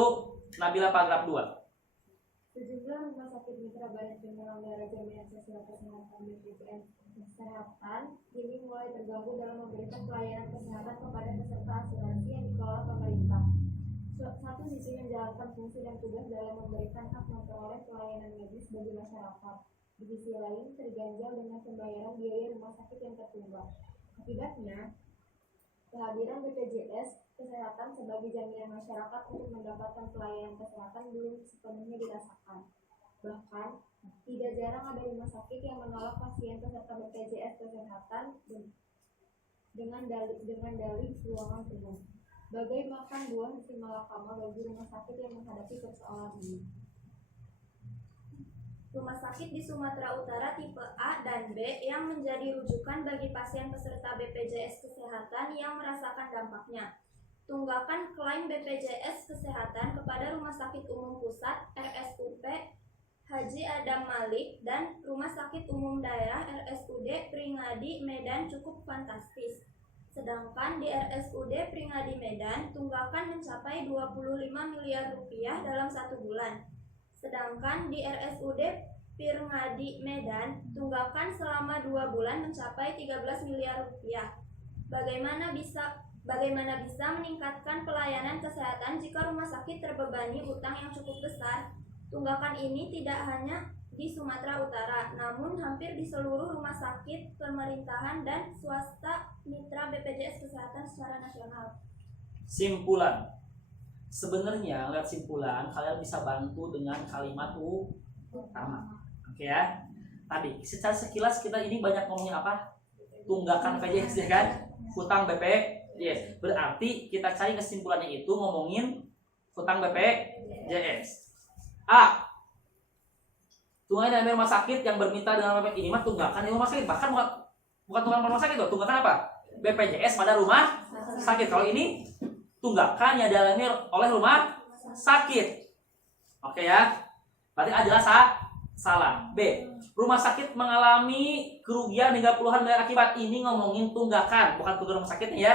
Nabila paragraf 2. Sejumlah rumah sakit mitra badan penyelenggara jaminan sosial kesehatan BPJS Kesehatan ini mulai tergabung dalam memberikan pelayanan kesehatan kepada peserta asuransi yang dikelola pemerintah. Satu sisi menjalankan fungsi dan tugas dalam memberikan hak memperoleh pelayanan medis bagi masyarakat. Di sisi lain terganjal dengan pembayaran biaya rumah sakit yang tertunggak. Akibatnya, kehadiran BPJS kesehatan sebagai jaminan masyarakat untuk mendapatkan pelayanan kesehatan belum sepenuhnya dirasakan. Bahkan, tidak jarang ada rumah sakit yang menolak pasien peserta BPJS Kesehatan dengan dalih ruangan penuh. Bagai makan buah si malakama bagi rumah sakit yang menghadapi persoalan ini. Rumah sakit di Sumatera Utara tipe A dan B yang menjadi rujukan bagi pasien peserta BPJS Kesehatan yang merasakan dampaknya. Tunggakan klaim BPJS Kesehatan kepada Rumah Sakit Umum Pusat RSUP Haji Adam Malik dan Rumah Sakit Umum Daerah RSUD Pringadi Medan cukup fantastis. Sedangkan di RSUD Pringadi Medan, tunggakan mencapai 25 miliar rupiah dalam 1 bulan. Sedangkan di RSUD Pringadi Medan, tunggakan selama 2 bulan mencapai 13 miliar rupiah. Bagaimana bisa meningkatkan pelayanan kesehatan jika rumah sakit terbebani utang yang cukup besar? Tunggakan ini tidak hanya di Sumatera Utara, namun hampir di seluruh rumah sakit pemerintahan dan swasta mitra BPJS Kesehatan secara nasional. Simpulan. Sebenarnya lihat simpulan kalian bisa bantu dengan kalimat utama. Oke ya. Tadi secara sekilas kita ini banyak ngomongin apa? Tunggakan BPJS ya kan? Hutang BPJS. Berarti kita cari kesimpulannya itu ngomongin hutang BPJS. A. Tunggakan dari rumah sakit yang bermitra dengan BPJS ini mah tunggakan dari rumah sakit, bahkan bukan tunggakan rumah sakit loh, tunggakan apa? BPJS pada rumah sakit. Kalau ini tunggakan yang dialami oleh rumah sakit. Oke ya. Berarti A jelas salah. B. Rumah sakit mengalami kerugian hingga puluhan miliar akibat. Ini ngomongin tunggakan, bukan tunggakan rumah sakitnya ya.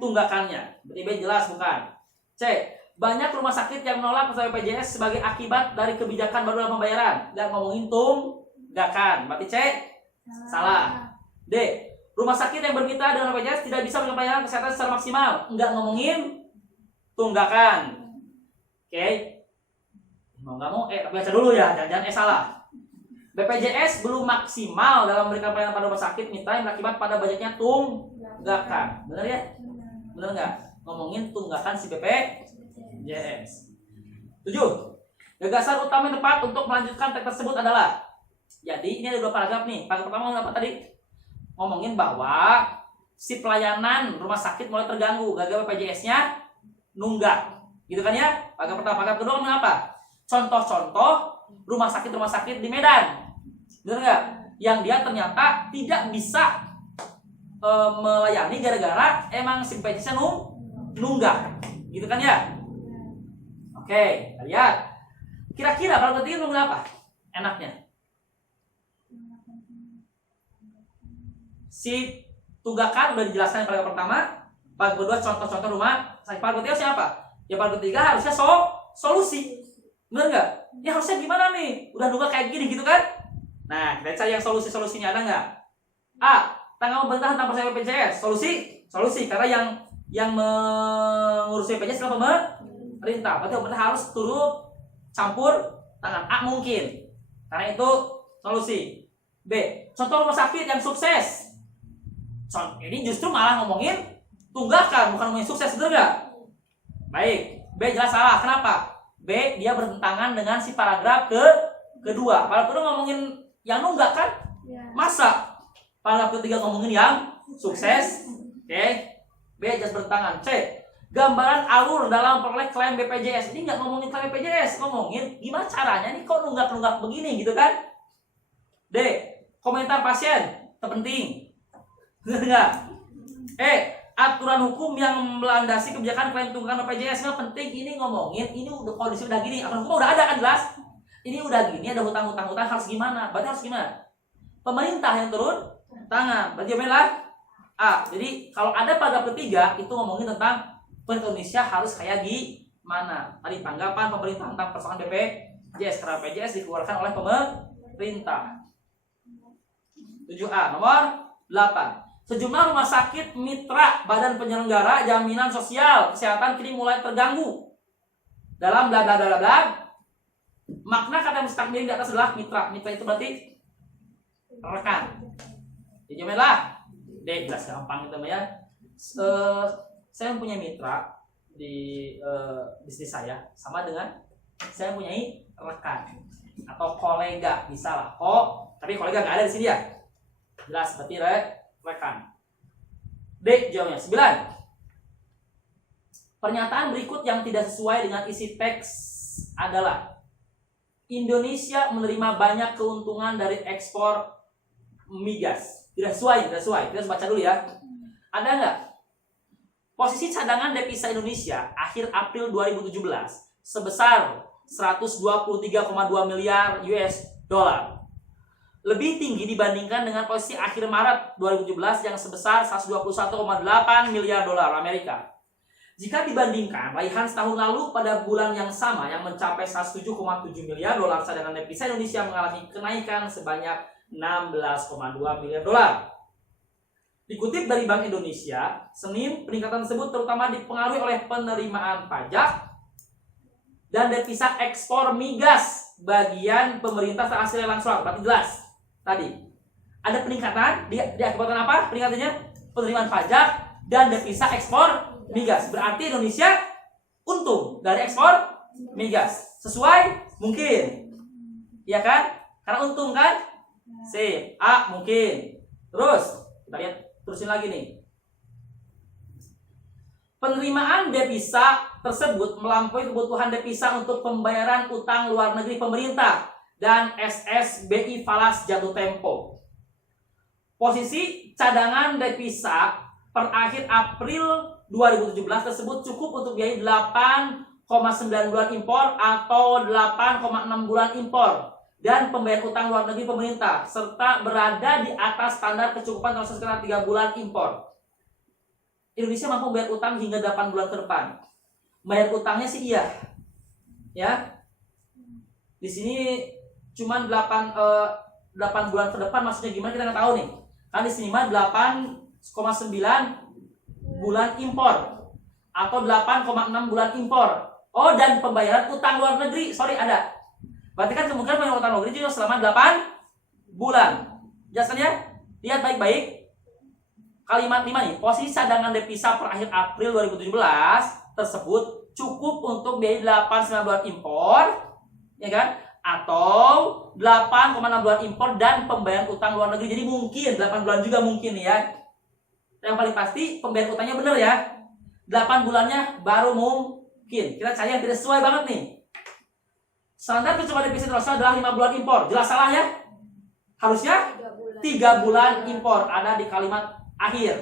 Tunggakannya. Berarti B jelas bukan. C. Banyak rumah sakit yang menolak peserta BPJS sebagai akibat dari kebijakan baru dalam pembayaran. Dan ngomongin tunggakan. Berarti C salah. D. Rumah sakit yang bermitra dengan BPJS tidak bisa melakukan pelayanan kesehatan secara maksimal. Enggak ngomongin tunggakan. Oke. Mau nggak mau tapi baca dulu ya, jangan salah. BPJS belum maksimal dalam memberikan pelayanan pada rumah sakit mitra yang berakibat pada banyaknya tunggakan. Benar ya? Benar nggak? Ngomongin tunggakan si BPJS. 7. Gagasan utama yang tepat untuk melanjutkan teks tersebut adalah. Jadi ini ada 2 paragraf nih. Paragraf pertama ngomongin apa tadi? Ngomongin bahwa si pelayanan rumah sakit mulai terganggu gara-gara BPJS-nya nunggak. Gitu kan ya? Paragraf pertama. Paragraf kedua ngomongin apa? Contoh-contoh rumah sakit di Medan. Benar nggak? Yang dia ternyata tidak bisa melayani gara-gara emang si BPJS-nya nunggak. Gitu kan ya? Oke, kita lihat. Kira-kira kalau ketiga ngomong apa? Enaknya. Si tunggakan udah dijelaskan pada pertama. Pada kedua contoh-contoh rumah. Pada ketiga siapa? Ya pada ketiga harusnya solusi. Bener nggak? Ya harusnya gimana nih? Udah nunggak kayak gini gitu kan? Nah, kita cari yang solusinya ada nggak? A. Tanggal pemerintah tentang persen BPJS. Solusi. Karena yang mengurus BPJS adalah pemerintah. Berarti pemerintah harus turut campur tangan. A mungkin. Karena itu solusi. B. Contoh rumah sakit yang sukses. Ini justru malah ngomongin tunggakan, bukan ngomongin sukses, bener nggak? Baik. B jelas salah. Kenapa? B dia bertentangan dengan si paragraf kedua. Paragraf kedua ngomongin yang nunggak kan? Masa? Paragraf ketiga ngomongin yang sukses. Oke. B jelas bertentangan. C. Gambaran alur dalam peroleh klaim BPJS. Ini nggak ngomongin klaim BPJS, ngomongin gimana caranya nih kok nunggak begini gitu kan? D. Komentar pasien terpenting. Benar nggak? E. Aturan hukum yang melandasi kebijakan klaim tunggakan BPJS nggak penting. Ini ngomongin ini udah kondisi udah gini. Aturan hukum udah ada kan jelas. Ini udah gini ada hutang harus gimana? Berarti harus gimana? Pemerintah yang turun tangan. Berarti jawabannya A. Jadi kalau ada paragraf ketiga itu ngomongin tentang pemerintah Indonesia harus kayak gimana. Tadi tanggapan pemerintah tentang persoalan BPJS karena BPJS dikeluarkan oleh pemerintah. 7A. Nomor 8. Sejumlah rumah sakit mitra Badan Penyelenggara Jaminan Sosial Kesehatan kini mulai terganggu. Dalam bla bla bla bla. Makna kata mustakmirin di atas adalah mitra. Mitra itu berarti rekan. Jadi jawabannya D jelas gampang gitu ya. Saya mempunyai mitra bisnis saya sama dengan saya mempunyai rekan atau kolega, bisa lah. Tapi kolega nggak ada di sini ya. Jelas, berarti rekan. D jawabnya. 9. Pernyataan berikut yang tidak sesuai dengan isi teks adalah Indonesia menerima banyak keuntungan dari ekspor migas. Tidak sesuai. Kita harus baca dulu ya. Ada nggak? Posisi cadangan devisa Indonesia akhir April 2017 sebesar 123,2 miliar US dollar. Lebih tinggi dibandingkan dengan posisi akhir Maret 2017 yang sebesar 121,8 miliar dolar Amerika. Jika dibandingkan raihan setahun lalu pada bulan yang sama yang mencapai 107,7 miliar dolar, cadangan devisa Indonesia mengalami kenaikan sebanyak 16,2 miliar dolar. Dikutip dari Bank Indonesia, Senin, peningkatan tersebut terutama dipengaruhi oleh penerimaan pajak dan devisa ekspor migas bagian pemerintah terhasil lelang surat. Berarti jelas tadi ada peningkatan diakibatkan apa? Peningkatannya penerimaan pajak dan devisa ekspor migas. Berarti Indonesia untung dari ekspor migas. Sesuai? Mungkin. Ya kan? Karena untung kan? C. A mungkin. Terus kita lihat, terusin lagi nih. Penerimaan devisa tersebut melampaui kebutuhan devisa untuk pembayaran utang luar negeri pemerintah dan SSBI falas jatuh tempo. Posisi cadangan devisa per akhir April 2017 tersebut cukup untuk biaya 8,9 bulan impor atau 8,6 bulan impor dan pembayaran utang luar negeri pemerintah, serta berada di atas standar kecukupan terus sekitar 3 bulan impor. Indonesia mampu membayar utang hingga 8 bulan ke depan. Bayar utangnya sih iya. Ya. Di sini cuma 8 bulan ke depan, maksudnya gimana kita nggak tahu nih. Kan di sini mah 8,9 bulan impor atau 8,6 bulan impor. Oh, dan pembayaran utang luar negeri, ada. Berarti kan kemungkinan pembayaran utang luar negeri juga selama 8 bulan. Jelaskan ya? Lihat baik-baik. Kalimat 5 nih, posisi cadangan devisa per akhir April 2017 tersebut cukup untuk biaya 8,9 bulan impor, ya kan? Atau 8,6 bulan impor dan pembayaran utang luar negeri. Jadi mungkin 8 bulan juga mungkin ya. Yang paling pasti pembayaran utangnya benar ya. 8 bulannya baru mungkin. Kita cari yang tidak sesuai banget nih. Standar kecukupan devisa internasional adalah 5 bulan impor. Jelas salah ya? Harusnya 3 bulan impor. Ada di kalimat akhir.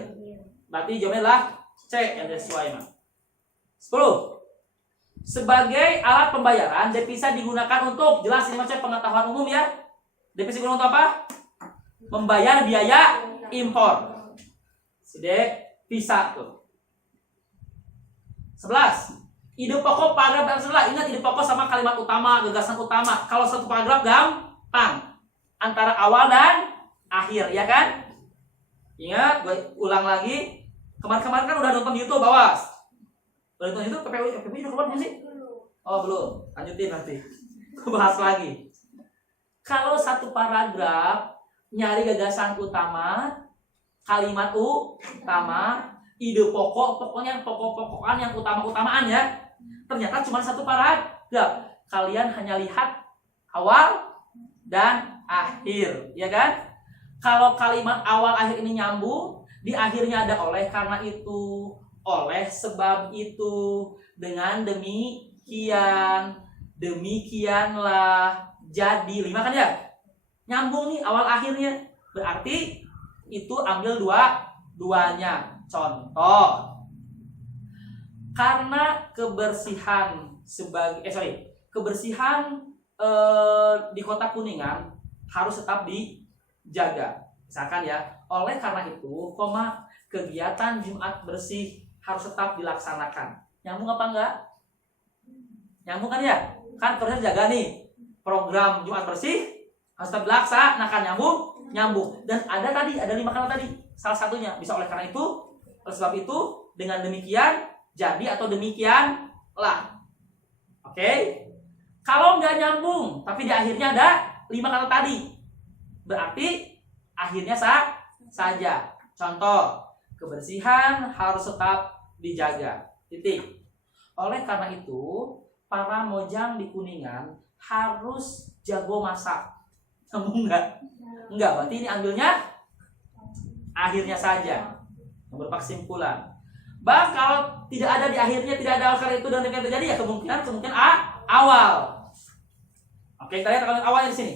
Berarti jawabannya adalah C yang tidak sesuai, Mas. 10. Sebagai alat pembayaran, devisa digunakan untuk, jelas ini maksudnya pengetahuan umum ya. Devisa digunakan untuk apa? Membayar biaya impor. Devisa tuh. 11. Ide pokok paragraf dan setelah. Ingat ide pokok sama kalimat utama, gagasan utama. Kalau satu paragraf gampang. Antara awal dan akhir, ya kan? Ingat, gue ulang lagi. Kemarin-kemarin kan udah nonton YouTube, awas. Udah nonton YouTube, PPU udah keluar belum sih? Oh, belum. Lanjutin nanti. Bahas lagi. Kalau satu paragraf nyari gagasan utama, kalimat utama, ide pokok, pokoknya pokok-pokokan yang utama-utamaan ya. Ternyata cuma satu paragraf. Kalian hanya lihat awal dan akhir, ya kan? Kalau kalimat awal akhir ini nyambung, di akhirnya ada oleh karena itu, oleh sebab itu, dengan demikian, demikianlah, jadi 5 kan ya? Nyambung nih awal akhirnya. Berarti itu ambil duanya. Contoh, karena kebersihan kebersihan di Kota Kuningan harus tetap dijaga. Misalkan ya, oleh karena itu, kegiatan Jumat bersih harus tetap dilaksanakan. Nyambung apa enggak? Nyambung kan ya? Kan harus jaga nih. Program Jumat bersih harus tetap dilaksanakan. Nyambung. Dan ada 5 kata tadi. Salah satunya bisa oleh karena itu, oleh sebab itu, dengan demikian, jadi atau demikianlah. Oke? Kalau nggak nyambung, tapi di akhirnya ada 5 kata tadi, berarti akhirnya saja. Contoh, kebersihan harus tetap dijaga. Titik. Oleh karena itu, para mojang di Kuningan harus jago masak. Kamu enggak? Enggak, berarti ini ambilnya akhirnya saja. Nomor kesimpulan. Bah, kalau tidak ada di akhirnya, tidak ada karena itu dan yang terjadi, ya kemungkinan awal. Oke, kita lihat awalnya di sini.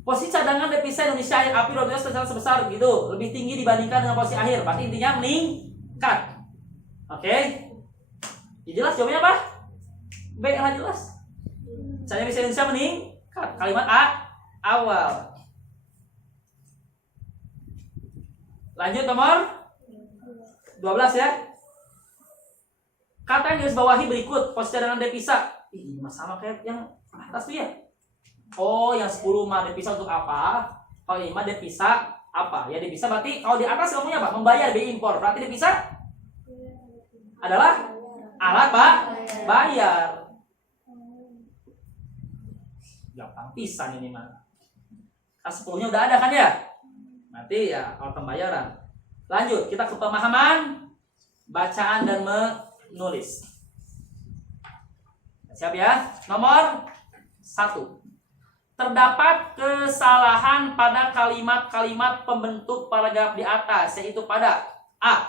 Posisi cadangan devisa Indonesia air api sebesar gitu, lebih tinggi dibandingkan dengan posisi akhir. Berarti intinya meningkat. Oke. Jelas jawabnya apa? B yang jelas. Cadangan devisa Indonesia meningkat. Kalimat A awal. Lanjut nomor 12 ya. Kata yang digarisbawahi berikut posisi cadangan devisa. Ini sama kayak yang atas tuh ya. Oh, yang 10 mah devisa untuk apa? Kalau 5 devisa apa? Ya devisa berarti kalau di atas kamunya apa? Membayar biaya impor. Berarti devisa adalah alat Pak bayar. Gampang pisan ini mah. Kan 10-nya udah ada kan ya? Berarti ya alat pembayaran. Lanjut, kita ke pemahaman bacaan dan menulis. Siap ya? Nomor 1. Terdapat kesalahan pada kalimat-kalimat pembentuk paragraf di atas, yaitu pada A.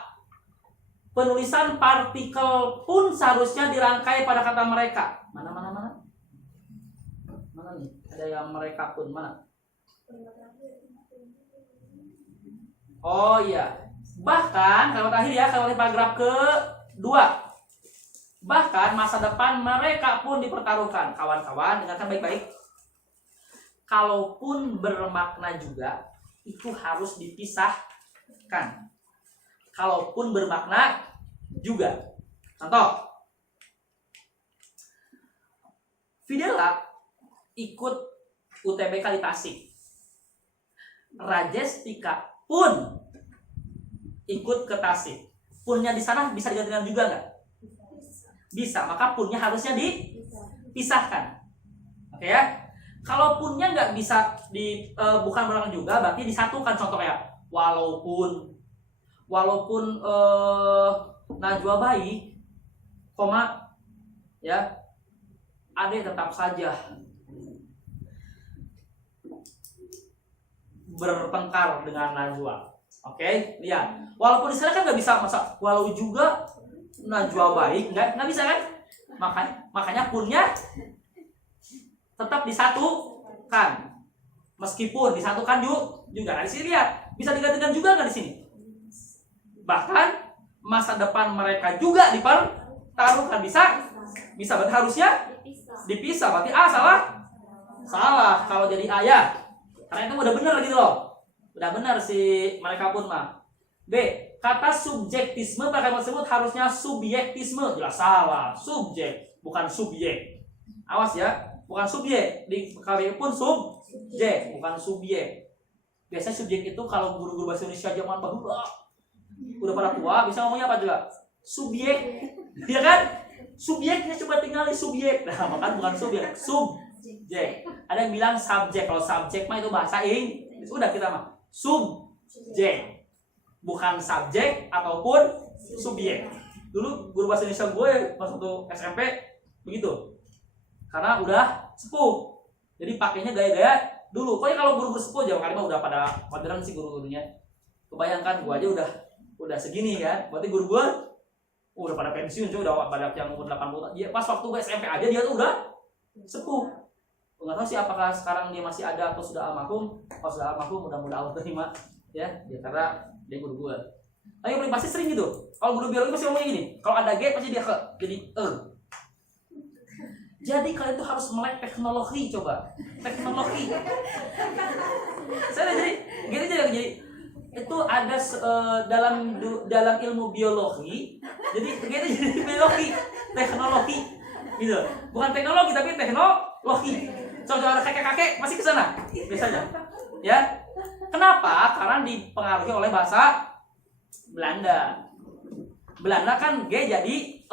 Penulisan partikel pun seharusnya dirangkai pada kata mereka. Mana? Mana nih? Ada yang mereka pun, mana? Oh iya. Bahkan, kalau terakhir ya, kalau di paragraf kedua. Bahkan masa depan mereka pun dipertaruhkan. Kawan-kawan, dengarkan baik-baik. Kalaupun bermakna juga, itu harus dipisahkan. Kalaupun bermakna juga. Contoh. Fidela ikut UTBK di Tasik. Rajestika pun ikut ke Tasik. Punnya di sana bisa digantikan juga nggak? Bisa. Maka punnya harusnya dipisahkan. Oke ya? Kalau punnya nggak bisa bukan berulang juga, berarti disatukan. Contohnya, walaupun Najwa baik, koma ya, Ade tetap saja bertengkar dengan Najwa. Oke, lihat. Walaupun di sana kan nggak bisa masa walau juga Najwa baik, nggak bisa kan? Makanya punnya tetap disatukan. Meskipun disatukan juga. Nah, di sini lihat, bisa digantikan juga nggak di sini? Bahkan masa depan mereka juga dipertaruhkan. Bisa berarti harusnya dipisah. Berarti A salah kalau jadi A ya. Karena itu udah benar gitu loh. Udah benar si mereka pun mah. B. Kata subjektisme pada kalimat tersebut harusnya subjektisme. Jelas salah. Subjek bukan subjek. Awas ya. Bukan subjek, di KBU pun subjek, bukan subjek. Biasanya subjek itu kalau guru-guru bahasa Indonesia zaman bahula udah pada tua, bisa ngomongnya apa juga? Subjek, ya kan? Subjeknya coba tinggal di subjek. Nah, makanya bukan subjek, subjek. Ada yang bilang subjek. Kalau subjek mah itu bahasa Inggris. Udah kita mah subjek, bukan subjek ataupun subjek. Dulu guru bahasa Indonesia gue pas waktu SMP begitu. Karena udah sepuh, jadi pakainya gaya-gaya dulu. Pokoknya kalau guru-guru sepuh jauh kali mah udah pada modern sih guru-gurunya. Kebayangkan gua aja udah segini ya. Berarti guru gua udah pada pensiun, cuy, udah pada yang umur 80. Dia pas waktu gua SMP aja dia tuh udah sepuh. Enggak tahu sih apakah sekarang dia masih ada atau sudah almarhum. Kalau sudah almarhum mudah-mudahan Allah terima ya, karena dia guru gua. Tapi yang pasti sering gitu. Kalau guru biologi pasti ngomong gini, kalau ada G pasti dia jadi Jadi kalian tuh harus melek teknologi, coba teknologi. Saya jadi itu ada dalam ilmu biologi. Jadi biologi, teknologi, gitu. Bukan teknologi tapi teknologi. Coba kakek-kakek masih ke sana biasanya, ya. Kenapa? Karena dipengaruhi oleh bahasa Belanda. Belanda kan G jadi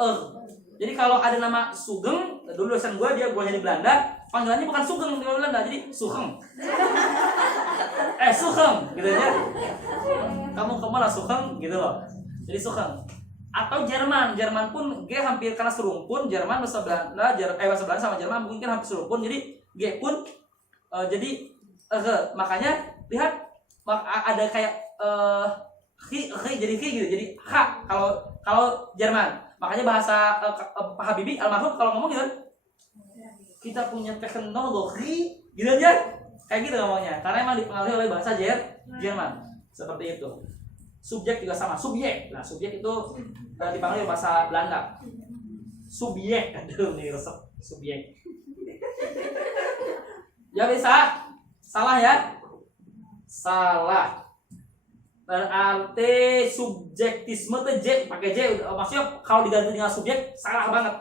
Jadi kalau ada nama Sugeng, dulu dosen gue jadi Belanda, panggilannya bukan Sugeng di Belanda, jadi Sugeng. Sugeng gitu ya. Kamu kemana Sugeng gitu loh. Jadi Sugeng. atau Jerman. Jerman pun G hampir karena serumpun, Jerman bahasa Belanda, bahasa Belanda sama Jerman mungkin hampir serumpun, jadi G pun jadi G. Makanya lihat ada kayak jadi H gitu, jadi H kalau Jerman. Makanya bahasa Pak Habibie almarhum kalau ngomong gitu, kita punya teknologi gitu aja, kayak gitu ngomongnya, karena emang dipengaruhi oleh bahasa Jerman seperti itu. Subjek juga sama, subjek. Nah, subjek itu dipanggil bahasa Belanda. Subjek, aduh nih resep subjek. Ya bisa, salah ya? Salah. Berarti subjektisme tuh J, pakai J. Maksudnya kalau diganti dengan subjek salah banget.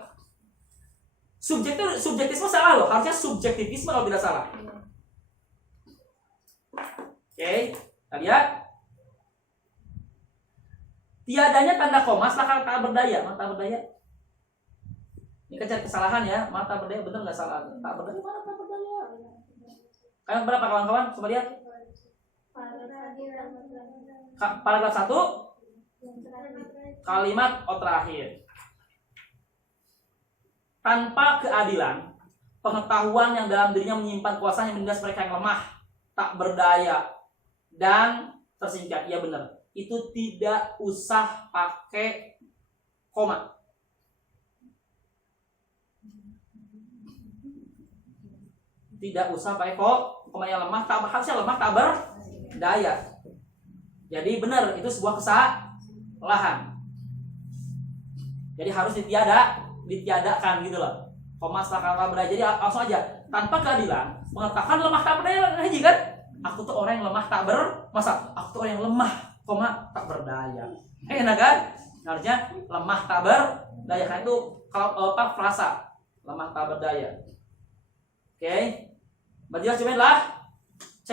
Subjektisme salah loh, harusnya subjektivisme kalau tidak salah. Oke, kita lihat. Tiadanya tanda koma setelah kata berdaya. Mata berdaya. Ini kan cari kesalahan ya. Mata berdaya benar nggak salah? Tak berdaya mana tak berdaya? Kalian berapa kawan-kawan? Coba lihat. Paragraf 1 kalimat terakhir. Tanpa keadilan, pengetahuan yang dalam dirinya menyimpan kuasa yang menindas mereka yang lemah, tak berdaya, dan tersingkap. Iya benar. Itu tidak usah pakai koma. Tidak usah pakai koma. Yang lemah tak harusnya lemah tak berdaya. Jadi benar, itu sebuah kesalahan. Jadi harus ditiadakan gitu loh. Koma setelah kata berdaya. Jadi langsung aja, tanpa keadilan mengatakan lemah tak berdaya haji kan? Aku tuh orang yang lemah tak aku tuh orang yang lemah, koma tak berdaya. Enak kan? Harusnya lemah tak berdaya, kan itu kalau frasa lemah tak berdaya. Oke. Berarti cobain lah. C.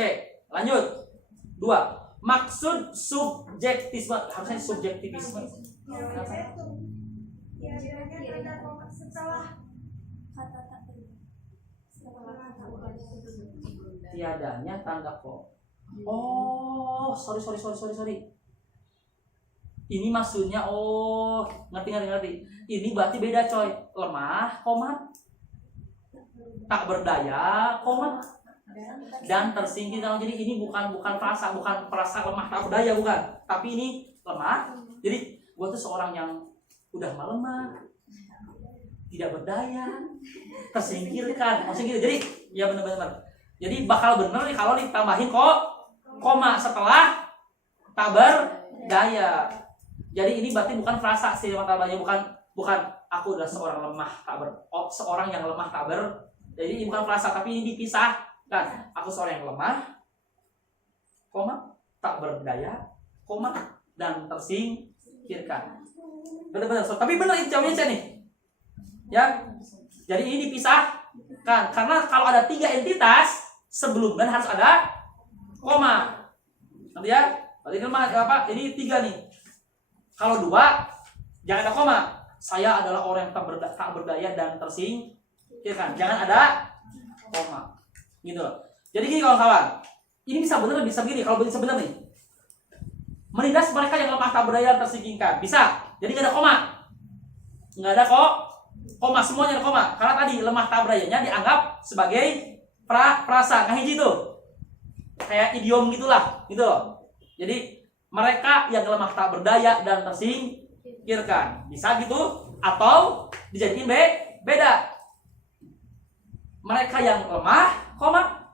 Lanjut. 2. Maksud subjektisme, harusnya subjektivisme. Setelah kata tak Tiadanya tanda koma. Oh, sorry. Ini maksudnya, ngerti. Ini berarti beda coy. Lemah, koma, tak berdaya, koma, dan tersingkir. Jadi ini bukan frasa lemah tak berdaya, bukan. Tapi ini lemah. Jadi gua tuh seorang yang udah melemah, tidak berdaya, tersingkirkan. Maksudnya gitu. Jadi ya benar. Jadi bakal bener nih kalau ditambahin koma setelah tak berdaya. Jadi ini berarti bukan frasa sih tak berdaya, bukan aku adalah seorang seorang yang lemah tak jadi ini bukan frasa, tapi ini dipisahkan. Aku seorang yang lemah, koma, tak berdaya, koma, dan tersingkirkan. Benar. Tapi benar itu jawabnya nih. Ya. Jadi ini dipisahkan karena kalau ada 3 entitas sebelum dan harus ada koma. Nanti ya. Berarti apa? Ini 3 nih. Kalau 2 jangan ada koma. Saya adalah orang yang tak berdaya dan tersingkirkan. Jangan ada koma. Gitu loh. Jadi gini kawan-kawan. Ini bisa benar bisa gini. Kalau bisa benar nih. Menindas mereka yang lemah tak berdaya dan tersingkirkan. Bisa. Jadi enggak ada koma. Enggak ada koma, semuanya ada koma. Karena tadi lemah tak berdayanya dianggap sebagai frasa, ngahiji tuh. Kayak idiom gitulah, gitu loh. Jadi mereka yang lemah tak berdaya dan tersingkirkan. Bisa gitu atau dijadiin beda. Mereka yang lemah, koma,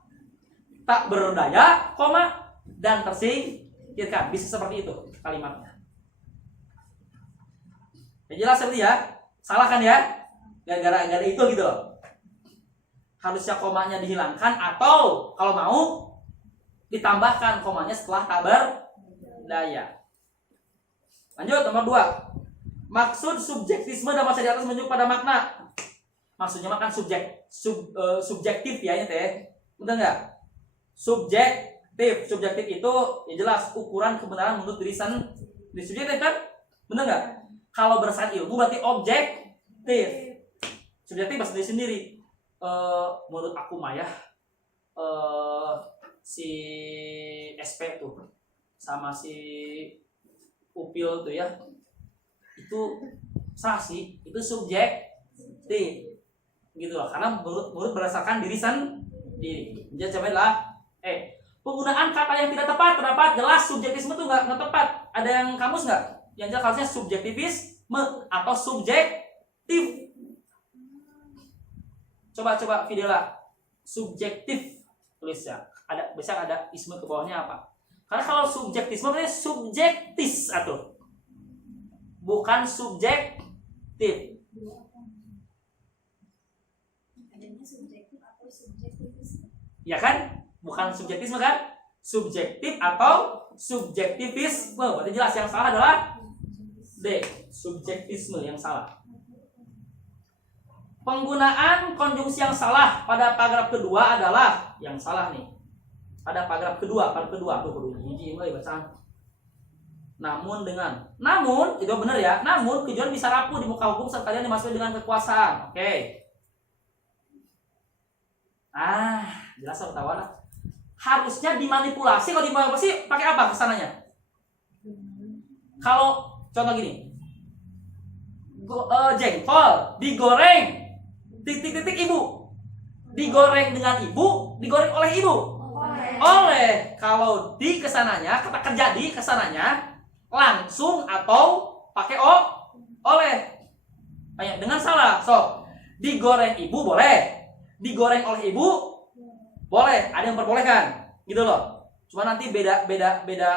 tak berdaya, koma, dan tersingkirkan. Bisa seperti itu kalimatnya. Ya jelas seperti ya. Salah kan ya? Gara-gara itu gitu loh. Harusnya komanya dihilangkan atau kalau mau ditambahkan komanya setelah tak berdaya. Lanjut nomor 2. Maksud subjektisme dalam bahasa di atas menunjuk pada makna. Maksudnya makan subjektif ya ini teh. Betul enggak? Subjektif itu ya jelas ukuran kebenaran menurut diri sendiri. Subjektif kan? Betul enggak? Kalau berdasarkan ilmu berarti objektif. Subjektif bahasa diri sendiri. Menurut aku mah ya si SP tuh sama si Upil tuh ya itu salah sih, itu subjektif gitu loh, karena menurut berdasarkan diri sendiri. Jadi cobalah penggunaan kata yang tidak tepat terdapat jelas subjektisme itu nggak tepat. Ada yang kamus nggak yang jelas harusnya subjektivisme atau subjektif? Coba video lah, subjektif tulis ya, ada bisa ada isme ke bawahnya apa, karena kalau subjektisme berarti subjektis atau bukan subjektif. Adanya subjektif atau subjektivisme. Ya kan? Bukan subjektisme kan? Subjektif atau subjektivisme. Berarti jelas yang salah adalah D, subjektisme yang salah. Penggunaan konjungsi yang salah pada paragraf kedua adalah yang salah nih. Pada paragraf kedua, tuh gigi mulai bacaan. Namun itu benar ya. Namun kejujuran bisa rapuh di muka hukum saat kalian dimasuki dengan kekuasaan. Oke. Jelas ketahuan. Harusnya dimanipulasi. Kalau dimanipulasi pakai apa kesananya? Kalau contoh gini, jengkol digoreng titik ibu, digoreng dengan ibu, digoreng oleh ibu. Oleh. Kalau di kesananya, kata kerja di kesananya langsung atau pakai oleh. Dengan salah. So, digoreng ibu boleh, digoreng oleh ibu boleh, ada yang perbolehkan gitu loh. Cuma nanti beda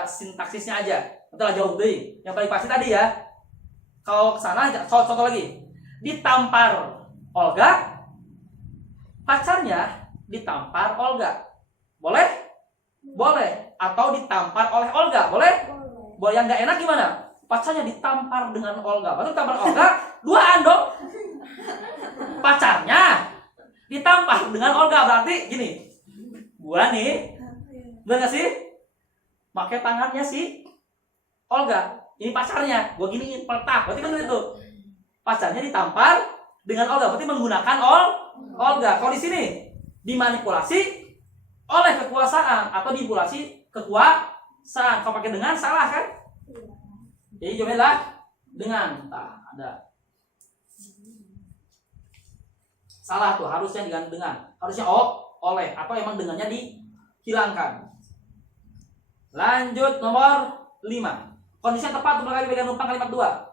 sintaksisnya aja. Nanti lah jauh deh. Yang paling pasti tadi ya. Kalau kesana contoh lagi, ditampar Olga, pacarnya ditampar Olga, boleh? Boleh. Atau ditampar oleh Olga, boleh? Boleh. Yang nggak enak gimana? Pacarnya ditampar dengan Olga, baru ditampar Olga, duaan dong. Pacarnya ditampar dengan Olga, berarti gini, gua nih, bener gak sih? Pakai tangannya si Olga, ini pacarnya, gua giniin petak, berarti bener itu. Pacarnya ditampar dengan Olga, berarti menggunakan Olga. Kalau di sini dimanipulasi oleh kekuasaan atau dimanipulasi kekuasaan. Kalau pakai dengan salah kan? Jadi cobalah dengan. Ada salah tuh, harusnya dengan, harusnya oleh atau emang dengannya dihilangkan. Lanjut nomor 5. Kondisi yang tepat untuk melengkapi numpang kalimat 2.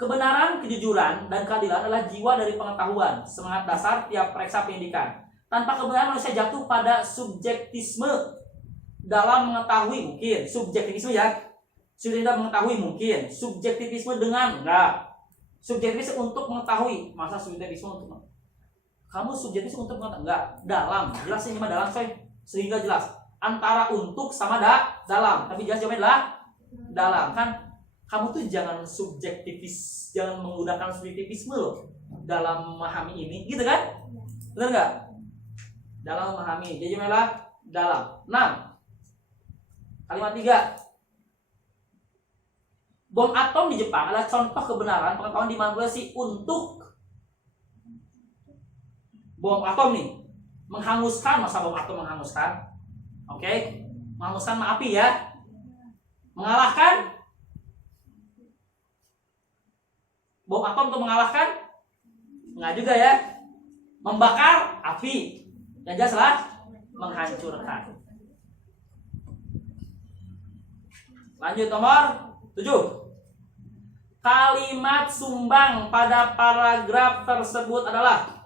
Kebenaran, kejujuran, dan keadilan adalah jiwa dari pengetahuan, semangat dasar tiap pereksa pendidikan. Tanpa kebenaran manusia jatuh pada subjektisme dalam mengetahui mungkin, subjektivisme ya. Sudah tidak mengetahui mungkin, subjektivisme dengan enggak. Subjektivisme untuk mengetahui, masa subjektivisme untuk kamu subjektivisme untuk mengetahui enggak, dalam. Jelas ini mah dalam coy. Sehingga jelas antara untuk sama dalam, tapi jelas jawabannya adalah dalam kan. Kamu tuh jangan subjektivis, jangan menggunakan subjektivisme loh dalam memahami ini, gitu kan? Benar nggak? Dalam memahami, jadi malah dalam. 6. Kalimat 3. Bom atom di Jepang adalah contoh kebenaran pengetahuan dimanipulasi untuk bom atom nih menghanguskan, masa bom atom menghanguskan? Oke, menghanguskan api ya, mengalahkan. Bom atom untuk mengalahkan? Enggak juga ya. Membakar api. Yang jelas lah menghancurkan. Lanjut nomor 7. Kalimat sumbang pada paragraf tersebut adalah,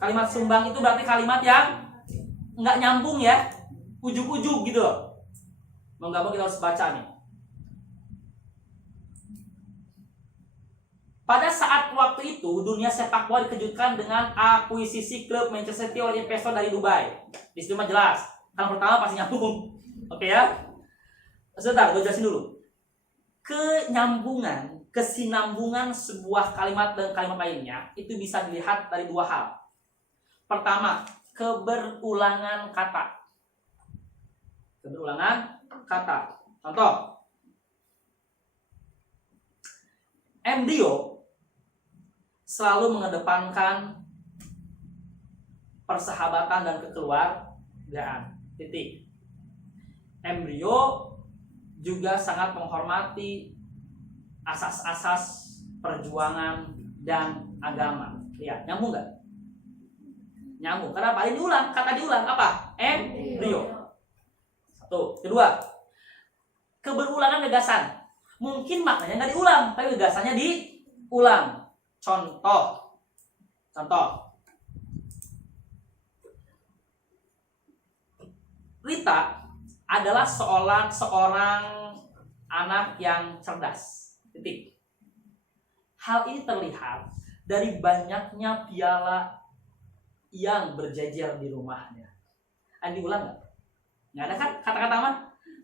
kalimat sumbang itu berarti kalimat yang enggak nyambung ya, ujuk-ujuk gitu loh. Mau nggak mau kita harus baca nih. Pada saat waktu itu, dunia sepak bola dikejutkan dengan akuisisi klub Manchester City oleh investor dari Dubai. Di situ mah jelas. Yang pertama pasti nyambung. Oke ya. Sebentar, gue jelasin dulu. Kesinambungan sebuah kalimat dan kalimat lainnya itu bisa dilihat dari 2 hal. Pertama, keberulangan kata. Keberulangan kata. Contoh, embrio selalu mengedepankan persahabatan dan kekeluargaan. Titik. Embrio juga sangat menghormati asas-asas perjuangan dan agama. Lihat, nyambung nggak? Nyambung. Kenapa? Ini diulang, kata diulang apa? Embrio. Satu. Kedua, keberulangan gagasan. Mungkin maknanya nggak diulang, tapi gagasannya diulang. Contoh. Rita adalah seorang anak yang cerdas. Titik. Hal ini terlihat dari banyaknya piala yang berjejer di rumahnya. Ada diulang nggak? Nggak ada kan kata-kata mah?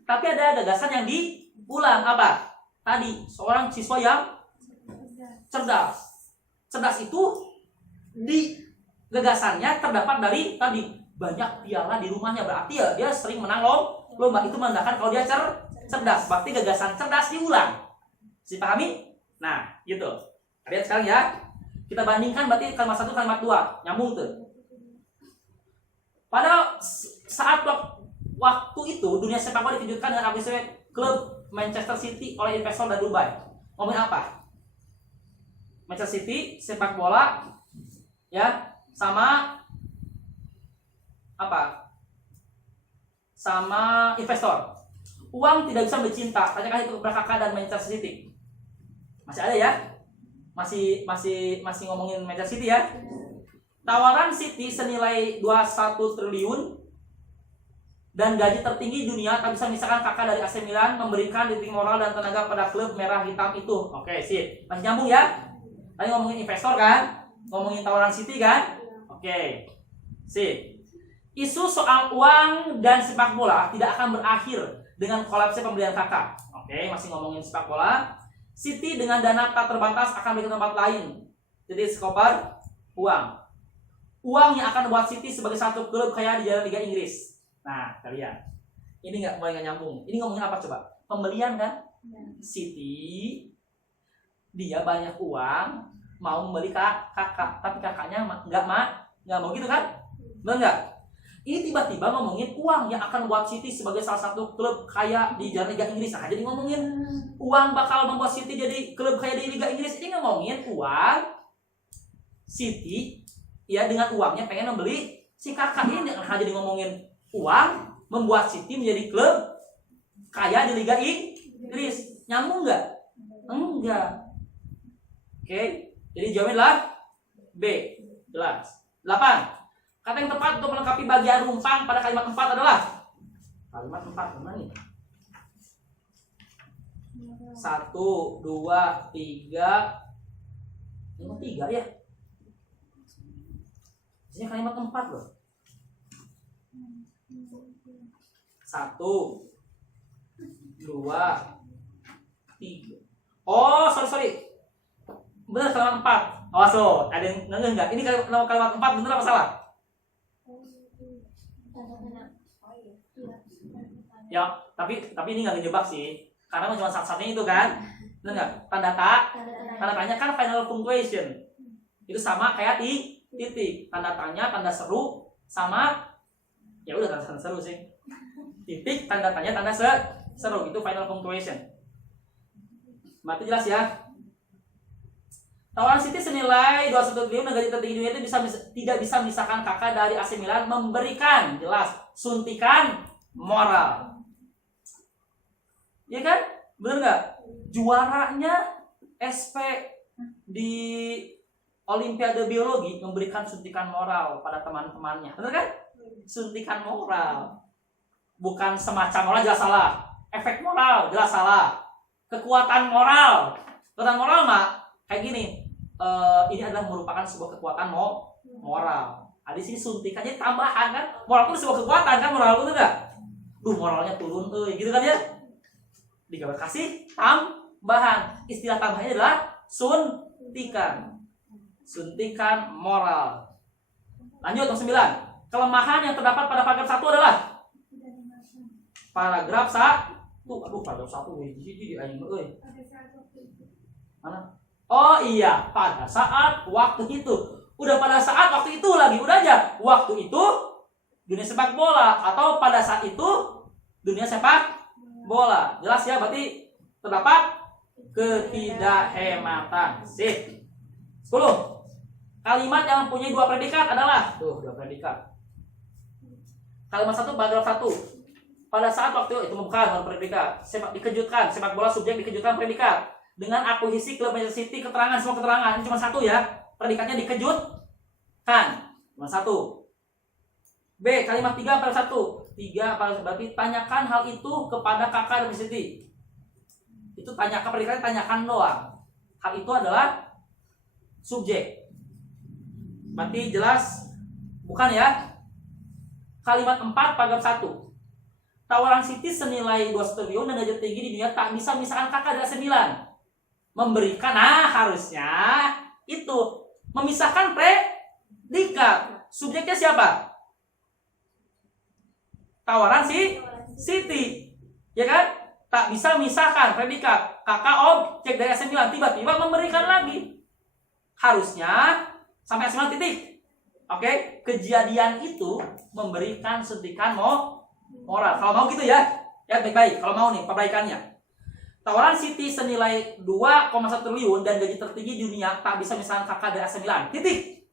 Tapi ada gagasan yang diulang apa? Tadi seorang siswa yang cerdas. Cerdas itu di gagasannya terdapat dari tadi banyak piala di rumahnya, berarti ya dia sering menang lomba. Itu menandakan kalau dia cerdas. Berarti gagasan cerdas diulang. Dipahami? Nah, gitu. Lihat sekarang ya. Kita bandingkan berarti kalimat 1 kalimat 2 nyambung tuh. Pada saat waktu itu dunia sepak bola dikejutkan dengan akuisisi klub Manchester City oleh investor dari Dubai. Ngomongin apa? Manchester City sepak bola ya sama apa? Sama investor. Uang tidak bisa bercinta. Tanyakan itu kepada kakak dan Manchester City. Masih ada ya? Masih ngomongin Manchester City ya? Tawaran City senilai 21 triliun dan gaji tertinggi dunia tak bisa memisahkan kakak dari AC Milan memberikan titik moral dan tenaga pada klub merah hitam itu. Oke, sip. Masih nyambung ya? Tadi ngomongin investor kan? Ngomongin tawaran City kan? Oke. Sip. Isu soal uang dan sepak bola tidak akan berakhir dengan kolapsnya pembelian kakak. Oke, masih ngomongin sepak bola. City dengan dana tak terbatas akan pergi ke tempat lain. Jadi skopar uang. Uang yang akan membuat City sebagai satu klub kaya di jalan Liga Inggris. Nah, kalian. Ini mulai nggak nyambung. Ini ngomongin apa coba? Pembelian kan? City dia banyak uang mau membeli kakak, tapi kakaknya nggak mau gitu kan? Benar nggak? Ini tiba-tiba ngomongin uang yang akan membuat City sebagai salah satu klub kaya di jalan Liga Inggris. Nah, jadi ngomongin uang bakal membuat City jadi klub kaya di Liga Inggris. Ini ngomongin uang City ya dengan uangnya pengen membeli si kakak ini. Nah, jadi ngomongin uang membuat City menjadi klub kaya di Liga Inggris. Nyambung nggak? Enggak. Oke, jadi jawabnya B. Jelas. 8. Kata yang tepat untuk melengkapi bagian rumpang pada kalimat 4 adalah kalimat 4 mana nih? 1, 2, 3. Ini 3 ya? Ini kalimat 4 loh. 1, 2, 3. Oh, sorry. Benar kalimat 4. Awas loh, ada yang enggak? Ini kalimat 4 benar apa salah? Ya, tapi ini nggak ngejebak sih, karena cuma satu-satunya itu kan, benar nggak? Tanda tanya kan final punctuation, itu sama kayak titik. Tanda tanya, tanda seru, sama ya udah tanda seru sih. Titik, tanda tanya, tanda seru itu final punctuation. Berarti jelas ya. Tawaran City senilai 21 triliun dan gaji tertinggi dunia itu tidak bisa memisahkan kakak dari AC Milan memberikan jelas suntikan moral. Ya kan? Bener nggak? Juaranya SP di Olimpiade Biologi memberikan suntikan moral pada teman-temannya. Bener kan? Suntikan moral. Bukan semacam moral jelas salah. Efek moral jelas salah. Kekuatan moral. Kekuatan moral mah kayak gini. Ini adalah merupakan sebuah kekuatan moral. Di sini suntikannya tambahan kan? Moral itu sebuah kekuatan kan? Moral itu enggak? Moralnya turun, gitu kan ya? Digambar kasih tambahan. Istilah tambahannya adalah suntikan moral. Lanjut nomor 9. Kelemahan yang terdapat pada paragraf 1 adalah paragraf 1. Paragraf 1 jadi aing euy. Mana? Oh iya, pada saat waktu itu. Udah pada saat waktu itu lagi, udah aja. Waktu itu dunia sepak bola atau pada saat itu dunia sepak bola. Jelas ya, berarti terdapat ketidakhematan. Sip. 10. Kalimat yang mempunyai dua predikat adalah dua predikat. Kalimat 1 paragraf 1. Pada saat waktu itu bukan predikat. Dikejutkan, sepak bola subjek dikejutkan predikat. Dengan akuisisi klub Manchester City keterangan semua keterangan. Ini cuma satu ya. Predikatnya dikejutkan. Cuma satu. B. Kalimat 3 paragraf 1. 3 paragraf berarti tanyakan hal itu kepada kakak dan City. Itu tanyakan, predikatnya tanyakan doang. Hal itu adalah subjek. Berarti jelas bukan ya? Kalimat 4 paragraf 1. Tawaran City senilai 2 triliun dan derajat tinggi di dunia tak bisa misalkan kakak dari AC Milan. Memberikan, harusnya itu memisahkan predikat. Subjeknya siapa? Tawaran City. Ya kan? Tak bisa misahkan predikat. Kakak objek dari AC Milan tiba-tiba memberikan lagi. Harusnya sampai AC Milan titik. Oke, kejadian itu memberikan suntikan moral. Kalau mau gitu ya. Ya baik-baik. Kalau mau nih perbaikannya. Tawaran City senilai 2,1 triliun dan gaji tertinggi di dunia tak bisa misalkan kakak dari AC Milan. Titik.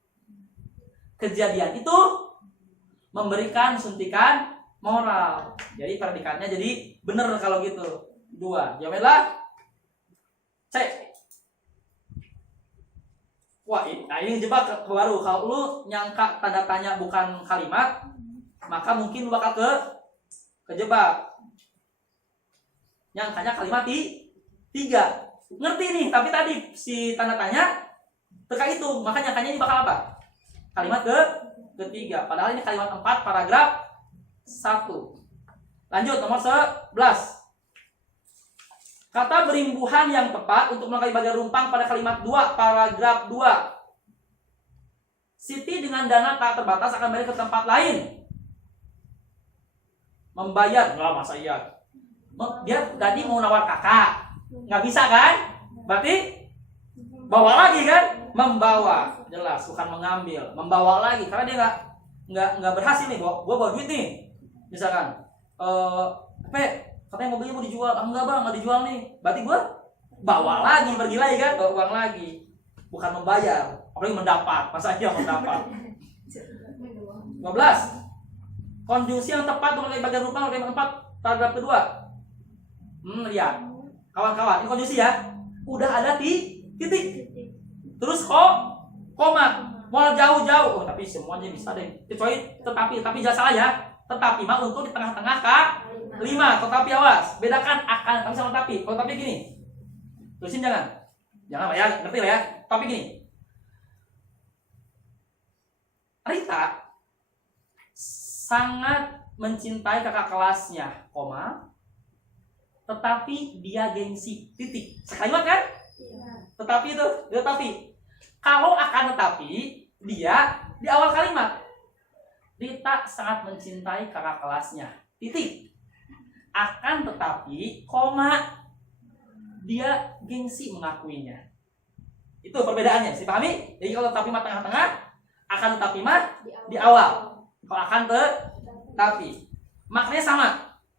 Kejadian itu memberikan suntikan moral. Jadi predikatnya jadi benar kalau gitu. 2. Jawablah C. Wah, ini jebak baru. Kalau lu nyangka tanda tanya bukan kalimat, maka mungkin lu bakal kejebak. Nyangkanya kalimat 3. Ngerti nih, tapi tadi si tanda tanya terkait itu, maka nyangkanya ini bakal apa? Kalimat ketiga. Padahal ini kalimat 4 paragraf 1. Lanjut nomor 11. Kata berimbuhan yang tepat untuk melengkapi bagian rumpang pada kalimat 2 paragraf 2. Siti dengan dana tak terbatas akan balik ke tempat lain. Membayar, enggak masa iya. Dia tadi mau nawar kakak, nggak bisa kan? Berarti bawa lagi kan? Membawa, jelas bukan mengambil, membawa lagi karena dia nggak berhasil nih. Bawa duit nih, misalkan, katanya mobilnya mau dijual, enggak bang, nggak dijual nih. Berarti gue bawa lagi, pergi lagi kan, bawa uang lagi, bukan membayar, apalagi mendapat, masa iya mendapat. 12. Konjungsi yang tepat untuk bagian rumpang kalimat 4 paragraf kedua. Lihat, kawan-kawan, ini konjungsi ya, udah ada titik, terus koma, mau jauh-jauh, tapi semuanya bisa deh, kecuali tapi jangan salah ya, tetapi mah untuk di tengah-tengah K5, tetapi awas, bedakan akan tapi sama tapi. Kalau tapi gini, tulisin jangan Pak ya, ngerti lah ya. Tapi gini, Rita sangat mencintai kakak kelasnya, tetapi dia gengsi, titik. Sekalimat kan? Tetapi itu, kalau akan tetapi, dia di awal kalimat. Rita sangat mencintai kakak kelasnya, titik. Akan tetapi, dia gengsi mengakuinya. Itu perbedaannya, sih pahami? Jadi kalau tetapi mah tengah-tengah, akan tetapi mah di awal. Kalau akan tetapi, maknanya sama,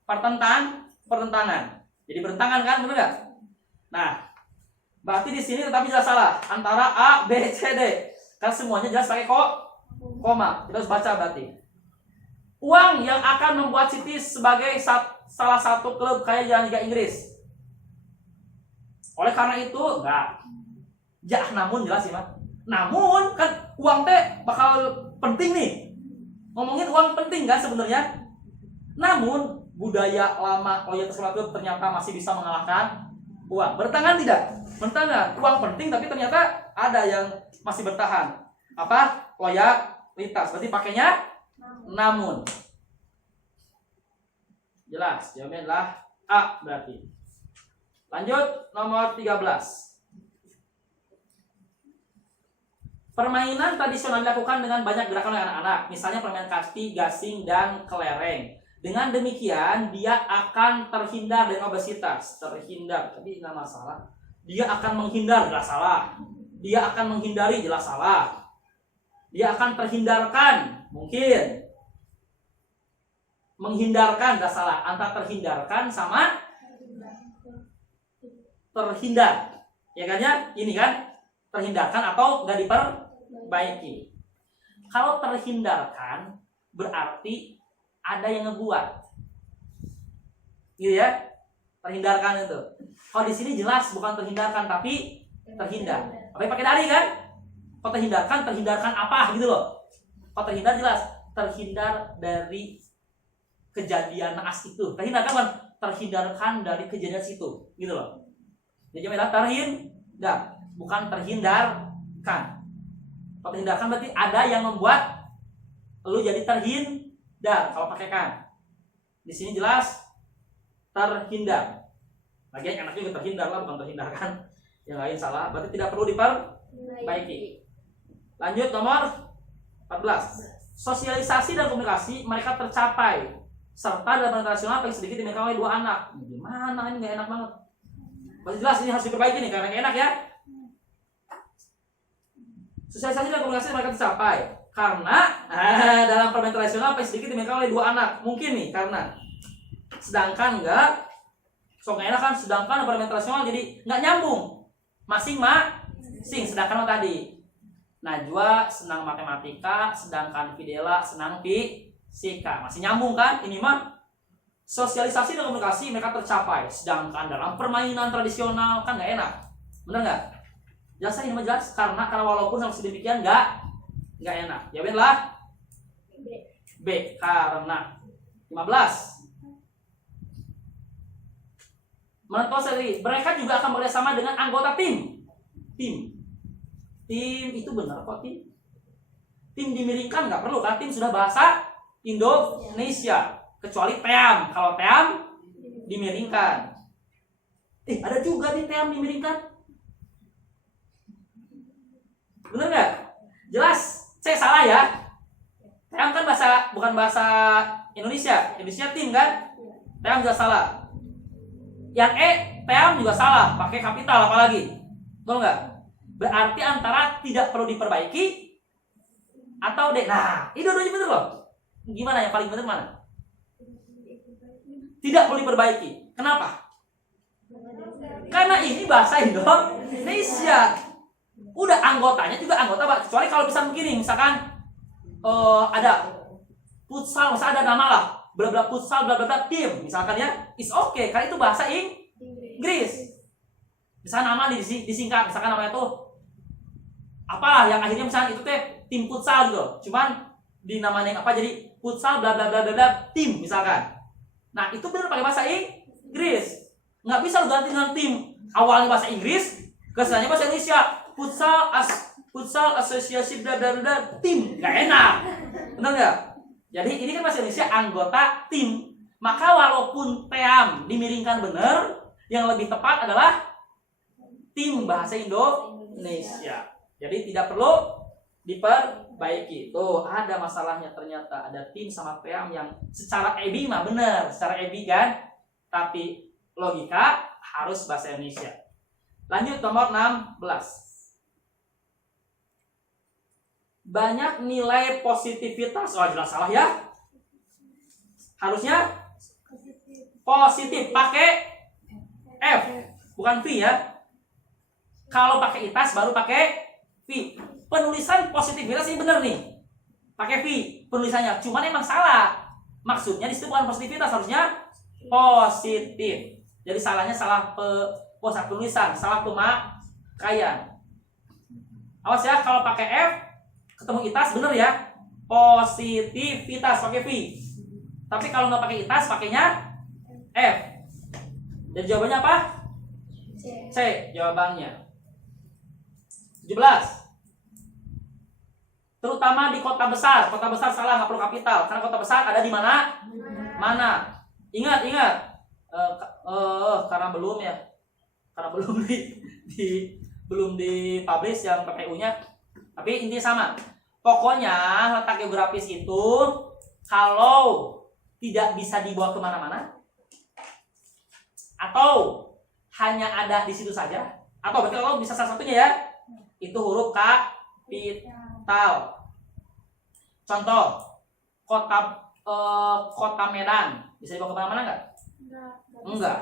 pertentangan. Jadi bertentangan kan, benar nggak? Nah, berarti di sini tetapi jelas salah antara A, B, C, D. Kan semuanya jelas pakai koma. Kita harus baca berarti. Uang yang akan membuat City sebagai salah satu klub kaya di Liga Inggris. Oleh karena itu, enggak. Namun jelas sih, Mas. Namun kan uang teh bakal penting nih. Ngomongin uang penting kan sebenarnya. Namun budaya lama loyalitas klub ternyata masih bisa mengalahkan uang. Bertahan tidak? Bertahan. Uang penting tapi ternyata ada yang masih bertahan. Apa? Loyalitas. Berarti pakainya namun. Jelas, jawabannya adalah A berarti. Lanjut nomor 13. Permainan tradisional dilakukan dengan banyak gerakan oleh anak-anak, misalnya permainan kasti, gasing, dan kelereng. Dengan demikian, dia akan terhindar dari obesitas. Terhindar, tapi nggak masalah. Dia akan menghindar, jelas salah. Dia akan menghindari, jelas salah. Dia akan terhindarkan, mungkin. Menghindarkan, jelas salah. Antara terhindarkan sama terhindar. Ya kan ya? Ini kan terhindarkan atau nggak diperbaiki. Kalau terhindarkan berarti ada yang ngebuat. Gitu ya? Terhindarkan itu. Kalau di sini jelas bukan terhindarkan tapi terhindar. Tapi pakai dari kan? Kalau terhindarkan apa gitu loh. Kalau terhindar jelas terhindar dari kejadian naas itu. Terhindarkan kan? Terhindarkan dari kejadian situ, gitu loh. Jadi adalah terhindar, bukan terhindarkan. Kalau terhindarkan berarti ada yang membuat lu jadi terhindar. Kalau pakai kan, di sini jelas terhindar. Lagian enaknya juga terhindar lah, bukan terhindarkan. Yang lain salah, berarti tidak perlu diperbaiki. Lanjut nomor 14. Sosialisasi dan komunikasi mereka tercapai serta dalam internasional paling sedikit dimiliki oleh 2 anak. Gimana ini nggak enak banget. Masih jelas ini harus diperbaiki nih karena nggak enak ya. Sosialisasi dan komunikasi mereka tercapai karena dalam permainan internasional paling sedikit dimiliki oleh 2 anak. Mungkin nih karena sedangkan enggak so nggak enak kan, sedangkan permainan internasional jadi nggak nyambung masing-masing. Sedangkan tadi Najwa senang matematika, sedangkan Fidela senang fisika. Masih nyambung kan? Ini mah sosialisasi dan komunikasi mereka tercapai, sedangkan dalam permainan tradisional kan nggak enak. Benar nggak? Jelas ini mah jelas karena walaupun sama sedemikian nggak enak. Jawabinlah B karena 15. Menurut Koseli, mereka juga akan bekerjasama dengan anggota tim itu benar kok tim dimiringkan nggak perlu kan, tim sudah bahasa Indonesia kecuali team. Kalau team dimiringkan, ada juga nih team dimiringkan, bener nggak? Jelas saya salah ya. Team kan bukan bahasa Indonesia tim kan, team juga salah. Yang team juga salah, pakai kapital apalagi, betul nggak? Berarti antara tidak perlu diperbaiki atau D. Nah, ini dua-duanya bener loh. Gimana yang paling bener mana? Tidak perlu diperbaiki. Kenapa? Karena ini bahasa Indonesia. Udah anggotanya juga anggota, Pak. Kecuali kalau bisa begini, misalkan ada futsal, misalkan ada nama lah, bla bla futsal, bla bla tim, misalkan ya, is okay, karena itu bahasa Inggris. Misalkan nama disingkat, misalkan namanya tuh apalah yang akhirnya misalnya itu tim futsal gitu, cuman dinamain apa jadi futsal bla bla bla bla bla tim misalkan. Nah itu benar pakai bahasa Inggris, nggak bisa lu ganti dengan tim awalnya bahasa Inggris kesannya bahasa Indonesia, futsal asosiasi bla bla bla tim, nggak enak, benar nggak? Jadi ini kan bahasa Indonesia anggota tim, maka walaupun team dimiringkan benar, yang lebih tepat adalah tim bahasa Indonesia. Jadi tidak perlu diperbaiki. Tuh ada masalahnya ternyata, ada tim sama team yang secara EBI mah benar, secara EBI kan, tapi logika harus bahasa Indonesia. Lanjut nomor 16. Banyak nilai positivitas. Oh jelas salah ya. Harusnya positif, pakai F bukan V ya. Kalau pakai itas baru pakai V. Penulisan positivitas ini benar nih, pakai V penulisannya, cuman emang salah. Maksudnya di situ bukan positivitas, harusnya positif. Jadi salahnya salah penulisan, salah pemakaian. Awas ya kalau pakai F ketemu itas benar ya, positivitas pakai V. Tapi kalau nggak pakai itas pakainya F. Dan jawabannya apa? C jawabannya. 17. Terutama di kota besar. Kota besar salah, nggak perlu kapital. Karena kota besar ada di mana? Ingat. Karena belum ya. Karena belum dipublish yang pakai U-nya. Tapi intinya sama. Pokoknya letak geografis itu kalau tidak bisa dibawa kemana-mana, atau hanya ada di situ saja, atau berarti kalau bisa salah satunya ya, itu huruf kapital. Contoh, kota Medan bisa dibawa kemana-mana nggak? Enggak.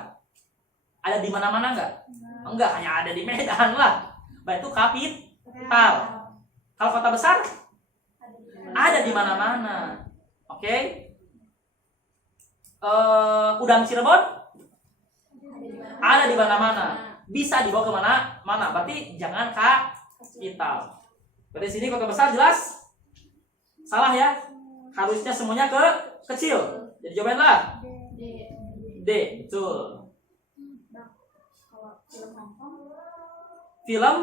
Ada di mana-mana nggak? Enggak, hanya ada di Medan lah. Berarti itu kapital. Kalau kota besar ada di mana-mana. Oke? Udang Cirebon ada di mana-mana. Bisa dibawa ke mana? Berarti jangan kapital. Berarti sini kota besar jelas salah ya. Harusnya semuanya kecil. Jadi jawabanlah D, betul. Film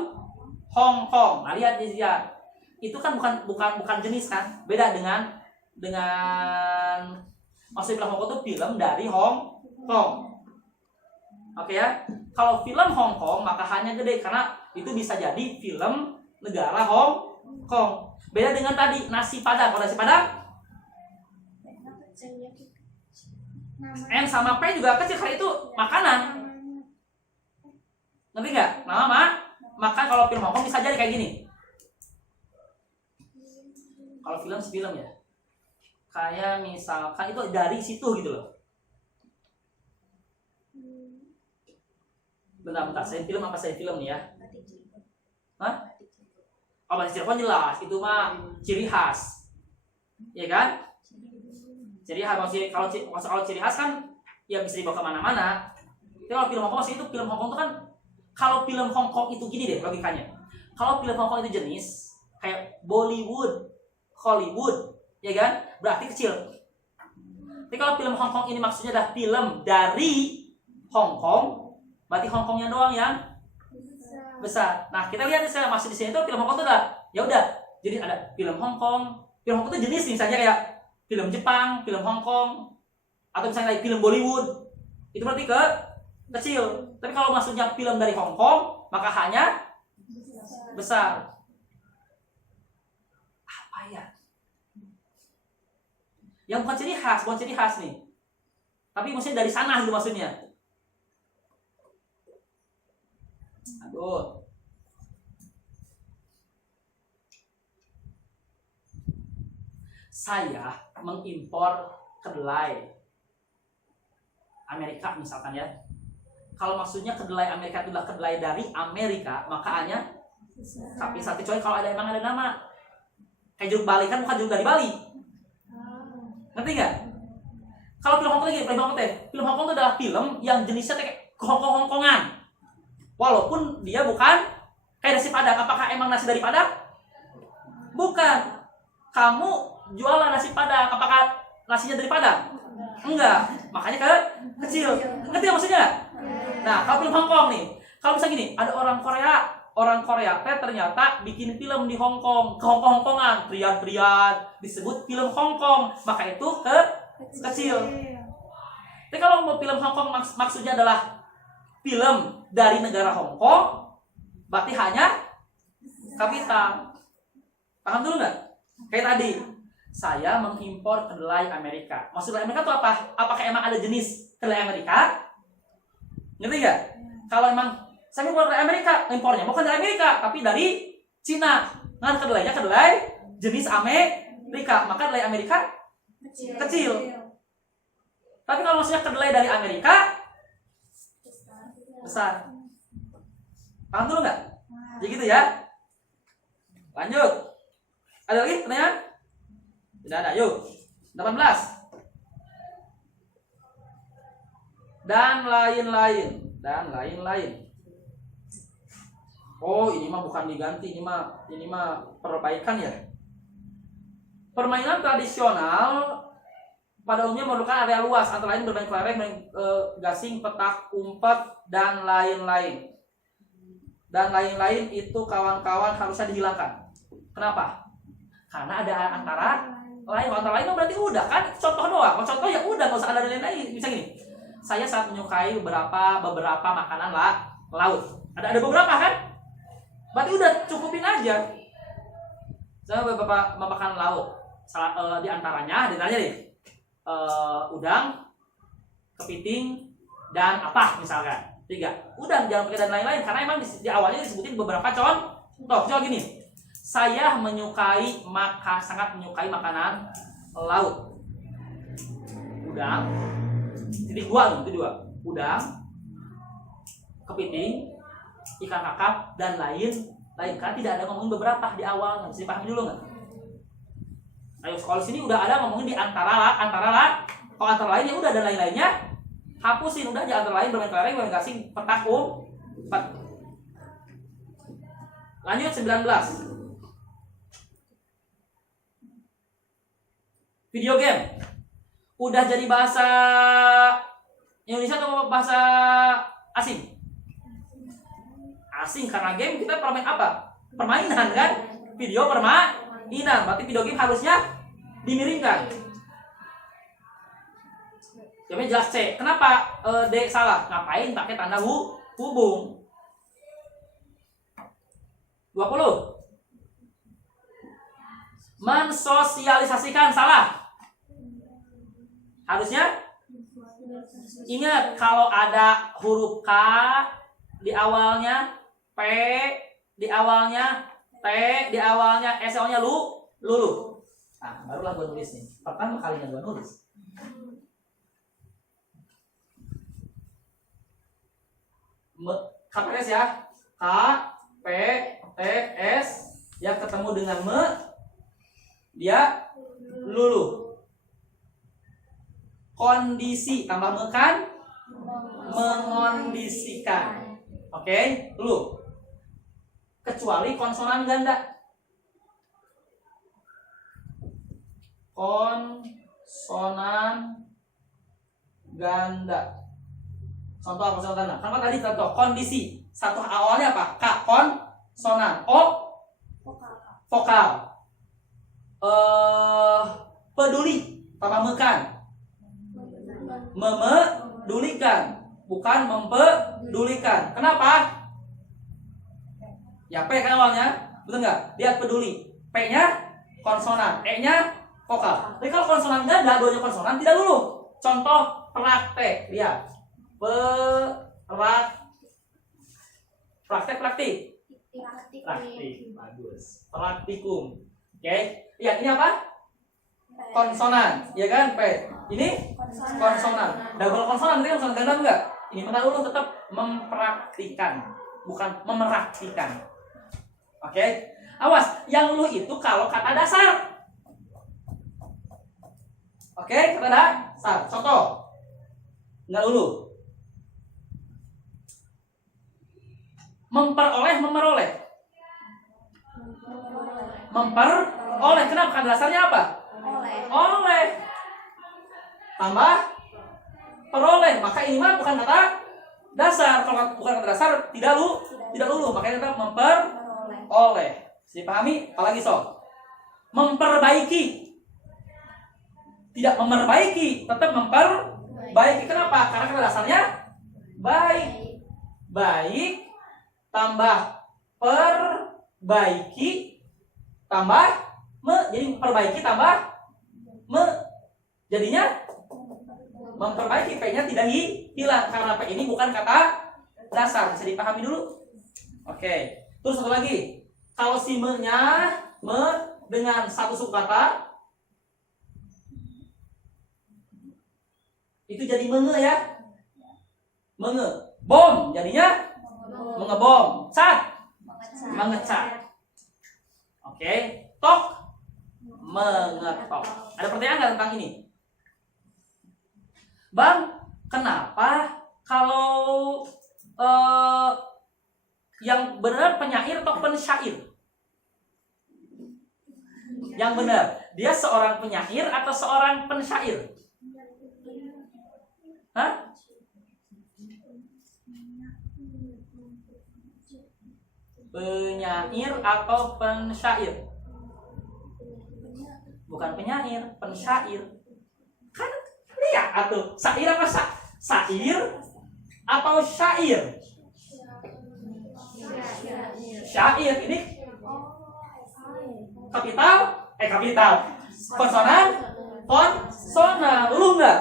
Hong Kong. Nah, lihat itu kan bukan jenis kan? Beda dengan maksudnya film Hong Kong itu film dari Hong Kong. Oke ya. Kalau film Hong Kong maka hanya gede karena itu bisa jadi film negara Hong Kong. Beda dengan tadi nasi padang. Kalau nasi padang N sama P juga kecil karena itu makanan. Ngerti nggak? Maka kalau film Hong Kong bisa jadi kayak gini. Kalau film ya. Kayak misalkan itu dari situ gitu loh. Bentar. Saya film apa saya film nih ya? Hah? Oh, Batik Cirebon jelas. Itu mah ciri khas. Iya kan? Ciri khas. Kalau ciri khas kan ya bisa dibawa kemana-mana. Tapi kalau film Hong Kong itu film Hong Kong itu kan kalau film Hong Kong itu gini deh logikanya. Kalau film Hong Kong itu jenis kayak Bollywood, Hollywood, ya kan? Berarti kecil. Tapi kalau film Hong Kong ini maksudnya adalah film dari Hong Kong, berarti Hong Kongnya doang yang besar. Nah, kita lihat nih saya masih di sini tuh film Hong Kong tuh udah ya udah. Jadi ada film Hong Kong. Film Hong Kong itu jenis misalnya kayak film Jepang, film Hong Kong, atau misalnya kayak film Bollywood. Itu berarti kecil. Tapi kalau maksudnya film dari Hong Kong, maka hanya besar. Apa ya? Yang bukan ciri khas nih. Tapi maksudnya dari sana gitu maksudnya. Aduh. Saya mengimpor kedelai Amerika misalkan ya. Kalau maksudnya kedelai Amerika itu adalah kedelai dari Amerika, maka hanya kapisah. Kecuali kalau emang ada nama. Kayak jeruk Bali kan bukan jeruk dari Bali. Ngerti nggak? Kalau film Hong Kong film Hong Kong itu adalah film yang jenisnya kayak Hongkongan. Walaupun dia bukan kayak nasi Padang. Apakah emang nasi dari Padang? Bukan. Kamu jualan nasi Padang, apakah nasinya dari Padang? Enggak. Makanya kecil. Ngerti nggak maksudnya? Nah, kalau film Hong Kong nih, kalau misalnya gini, ada orang Korea ternyata bikin film di Hong Kong, ke Hongkongan, pria disebut film Hong Kong, maka itu kecil. Tapi kalau mau film Hong Kong maksudnya adalah film dari negara Hong Kong, berarti hanya kapital. Paham dulu nggak? Kayak tadi, saya mengimpor kedelai Amerika. Maksud kedelai Amerika itu apa? Apakah emang ada jenis kedelai Amerika? Ngerti nggak? Kalau emang saya impor dari Amerika, impornya bukan dari Amerika, tapi dari Cina. Nah, kedelainya kedelai jenis Amerika, maka kedelai Amerika kecil. Tapi kalau maksudnya kedelai dari Amerika besar. Paham dulu nggak? Jadi gitu ya. Lanjut. Ada lagi pertanyaan? Tidak ada. Yuk. 18. Dan lain-lain. Oh, ini mah bukan diganti, ini mah perbaikan ya. Permainan tradisional pada umumnya memerlukan area luas, antara lain bermain kelereng, gasing, petak, umpet, dan lain-lain. Dan lain-lain itu kawan-kawan harusnya dihilangkan. Kenapa? Karena ada antara lain itu berarti udah kan contoh doang. Kalau contoh ya udah, nggak usah ada lain-lain. Bisa gini. Saya sangat menyukai beberapa makanan laut. Ada beberapa kan? Berarti udah cukupin aja. Saya beberapa makanan laut. Di antaranya nih. Udang, kepiting, dan apa misalkan 3. Udang jangan pakai dan lain-lain karena emang di awalnya disebutin beberapa contoh. Contoh gini. Saya sangat menyukai makanan laut. Udang. Jadi dua. Udang, kepiting, ikan kakap, dan lain kan tidak ada ngomongin beberapa di awal. Bisa dipahami dulu nggak? Ayo, kalau sini udah ada ngomongin di antara kalau antara lain ya udah, dan lain-lainnya hapusin udah aja. Antara lain bermain kelereng, bermain gasing, petak umpet. Lanjut 19. Video game udah jadi bahasa Indonesia atau bahasa asing? Asing, karena game kita permain apa? Permainan kan? Video permainan, berarti video game harusnya dimiringkan. Jawabnya jelas C. Kenapa D salah? Ngapain pakai tanda hubung? 20. Mensosialisasikan, salah. Harusnya ingat, kalau ada huruf K di awalnya, P di awalnya, T di awalnya, S-nya lulu. Nah, barulah gue nulis nih. Pertama kalinya gue nulis. KPS ya. K, P, T, S yang ketemu dengan me, dia lulu. Kondisi tambah me kan? Mengondisikan. Oke, lulu. Kecuali konsonan ganda. Konsonan ganda. Contoh apa konsonan ganda? Kan tadi contoh kondisi. Satu awalnya apa? K, konsonan. O, vokal. Peduli tambah me kan? Memedulikan, bukan mempedulikan. Kenapa? Ya P kan awalnya, betul nggak? Lihat peduli, P-nya konsonan, E-nya vokal. Tapi kalau konsonan ganda, dua-duanya konsonan, tidak dulu. Contoh praktek, lihat. Praktik. Bagus. Praktikum. Oke. Ya, ini apa? Konsonan, ya kan? P. Ini konsonan. Double konsonan, ini konsonan ganda enggak? Ini maka dulu tetap mempraktikan, bukan memeraktikan. Oke. Awas, yang lu itu kalau kata dasar. Oke, kata dasar. Contoh. Enggak dulu. Memperoleh. Memperoleh. Kenapa? Kata dasarnya apa? Oleh. Tambah peroleh. Maka ini mah bukan kata dasar. Kalau bukan kata dasar tidak lulu. Makanya tetap memperoleh. Dipahami? Apalagi soal memperbaiki. Tidak memperbaiki, tetap memperbaiki. Kenapa? Karena kata dasarnya baik. Baik tambah perbaiki tambah me. Jadi perbaiki tambah me. Jadinya memperbaiki. P-nya tidak hilang karena P ini bukan kata dasar. Bisa dipahami dulu. Oke. Terus satu lagi. Kalau si me-nya dengan satu suku kata itu jadi menge ya. Menge. Bom jadinya mengebom. Cat mengecat. Oke. Tok mengetok. Ada pertanyaan nggak tentang ini? Bang, kenapa kalau yang benar penyair atau pensyair? Yang benar, dia seorang penyair atau seorang pensyair? Hah? Penyair atau pensyair? Bukan penyair, pensyair. Kan lihat atuh, syair apa syair atau syair? Syair ini kapital. Konsonan. Lulu enggak?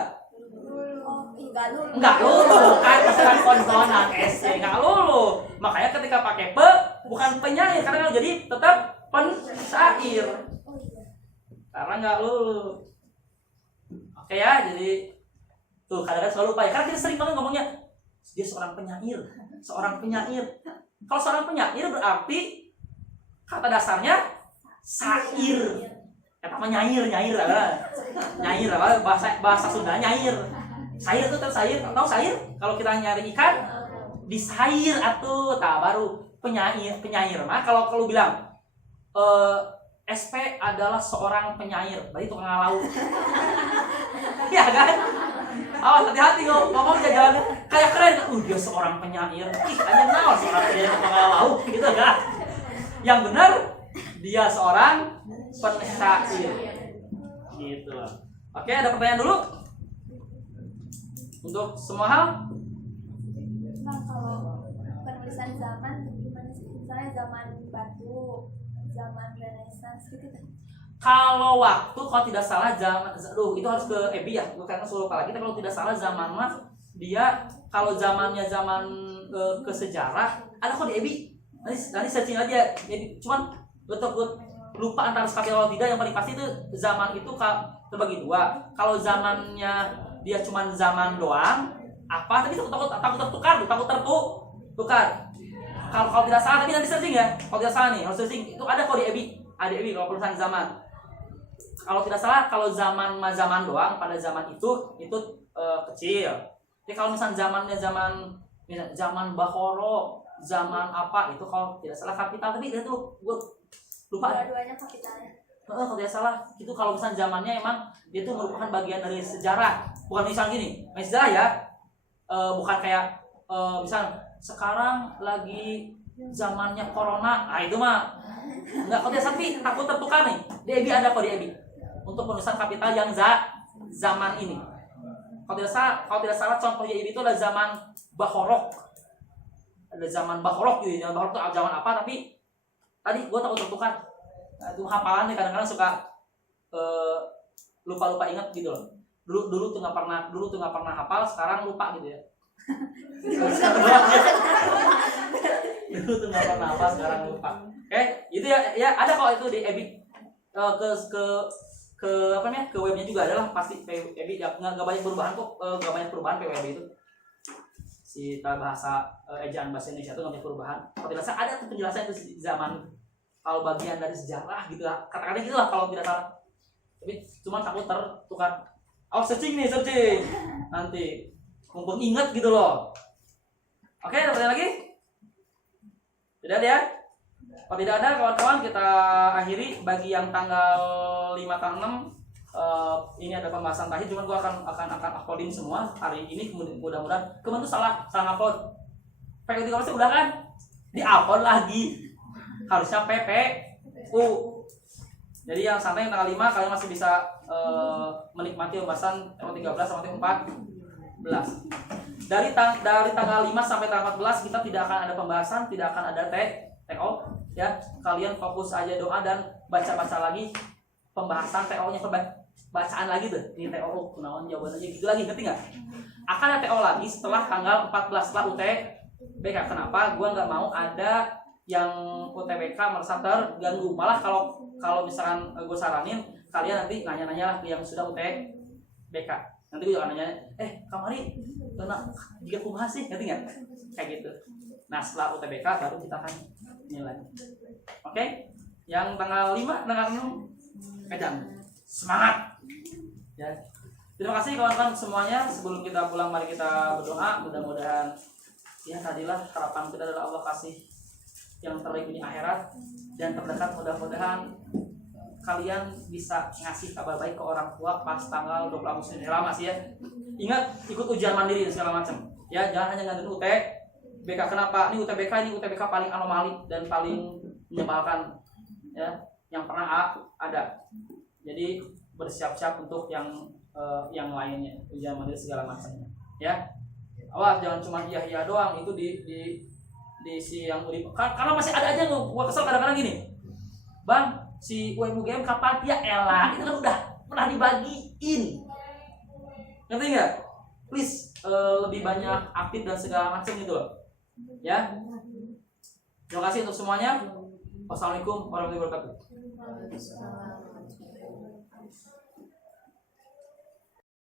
Enggak lulu kan, bukan konsonan S, enggak lulu. Makanya ketika pakai P bukan penyair karena jadi tetap pensyair. Karena enggak lulu. Oke ya, jadi tuh kadang-kadang selalu lupa ya. Karena kita sering banget ngomongnya dia seorang penyair. Kalau seorang penyair berarti kata dasarnya sair. Apa nyair apa bahasa Sunda nyair. Sair itu kan sair. Tahu sair? Kalau kita nyari ikan disair atuh, baru penyair mah kalau bilang SP adalah seorang penyair, berarti tukang laut. Ya kan? Awas hati-hati ngomong jangan kayak keren. Dia seorang penyair. Aja naon seorang penyair tukang laut gitu kan? Yang benar dia seorang penyair. Gitu. Oke, ada pertanyaan dulu? Untuk semua hal? Bang, kalau penulisan zaman gimana sih? Misalnya zaman batu, zaman Renaissance gitu kan? Kalau waktu kalau tidak salah zaman, itu harus ke Ebi ya, karena suruh lagi. Tapi kalau tidak salah zaman mah dia kalau zamannya zaman ke sejarah ada kok di Ebi. Nanti searching aja. Jadi cuman betul lupa antara sekali atau tidak. Yang paling pasti itu zaman itu terbagi dua. Kalau zamannya dia cuma zaman doang, apa? Tapi takut tertukar. Kalau tidak salah, tapi nanti searching ya. Kalau tidak salah nih, harus searching. Itu ada kok di Ebi. Ada Ebi kalau perusahaan zaman. Kalau tidak salah, kalau zaman doang pada zaman itu kecil. Tapi kalau misalnya zaman Bahoro, zaman apa itu kalau tidak salah kapital. Tapi itu gue lupa. Dua-duanya kapitalnya. Kalau tidak salah, itu kalau misalnya zamannya emang dia itu merupakan bagian dari sejarah. Bukan misalnya gini, sejarah ya. Bukan kayak misal sekarang lagi zamannya corona, itu mah enggak. Kalau dia sampai takut tertukar nih. Di Ebi ada kok di Ebi untuk penulisan kapital yang zaman ini. Kalau tidak salah contohnya Ebi itu adalah zaman Bahorok. Ada zaman Bahorok gitu. Zaman Bahorok itu zaman apa? Tapi tadi gue takut tertukar. Nah, itu hafalan nih kadang-kadang suka lupa ingat gitu loh. Dulu tuh nggak pernah hafal, sekarang lupa gitu ya. Dulu tuh nggak pernah hafal, sekarang lupa. Itu ya ada kok itu di Ebi. Ke apa namanya, ke webnya juga adalah pasti Ebi. Nggak banyak perubahan kok, nggak banyak perubahan PWB itu. Si bahasa ejaan bahasa Indonesia itu nggak banyak perubahan. Kalau tidak salah ada tuh penjelasan itu zaman kalau bagian dari sejarah gitu lah, kata-kata gitu lah kalau tidak salah. Tapi cuma takut tertukar. Searching nanti mumpung ingat gitu loh. Oke, ada pertanyaan lagi? Tidak ada ya? Kalau tidak ada kawan-kawan, kita akhiri bagi yang tanggal 5 tanggal 6. Ini ada pembahasan terakhir, cuman gue akan uploadin semua hari ini. Mudah-mudahan kemarin tuh salah upload. PPU pasti udah kan? Di-upload lagi. Harusnya PPU. Jadi yang sampai yang tanggal 5 kalian masih bisa menikmati pembahasan TO 13 sampai 14. Dari tanggal 5 sampai tanggal 14 kita tidak akan ada pembahasan, tidak akan ada TO ya. Kalian fokus aja doa dan baca-baca lagi pembahasan TO-nya, bacaan lagi tuh di TO. Kenalan jawabannya gitu lagi, ngerti nggak? Akan ada TO lagi setelah tanggal 14 setelah UTBK. Kenapa? Gua nggak mau ada yang UTBK merasa terganggu. Malah kalau misalkan gue saranin kalian nanti nanya-nanya lah yang sudah UTBK. Nanti gue juga nanya, kamari kena jika kumaha sih, ngerti nggak? Kayak gitu. Nah setelah UTBK baru kita akan nilai. Oke? Yang tanggal 5, tanggal 6 edan. Semangat. Ya. Terima kasih kawan-kawan semuanya. Sebelum kita pulang mari kita berdoa. Mudah-mudahan ya tadilah harapan kita adalah Allah kasih yang terbaik di akhirat dan terdekat. Mudah-mudahan kalian bisa ngasih kabar baik ke orang tua pas tanggal 20 Agustus ini. Lama sih ya. Ingat ikut ujian mandiri dan segala macam. Ya, jangan hanya ngandelin UTBK. Kenapa? Ini UTBK paling anomali dan paling menyebalkan ya, yang pernah ada. Jadi bersiap-siap untuk yang lainnya, ujian mandiri segala macamnya. Ya. Awas jangan cuma iya doang, itu di si yang karena masih ada aja gua kesel kadang-kadang gini. Bang, si UMUGM kapan? Ya elah, itu kan udah pernah dibagiin. Ngerti nggak? Please lebih banyak aktif dan segala macam gitu loh. Ya. Terima kasih untuk semuanya. Wassalamualaikum warahmatullahi wabarakatuh.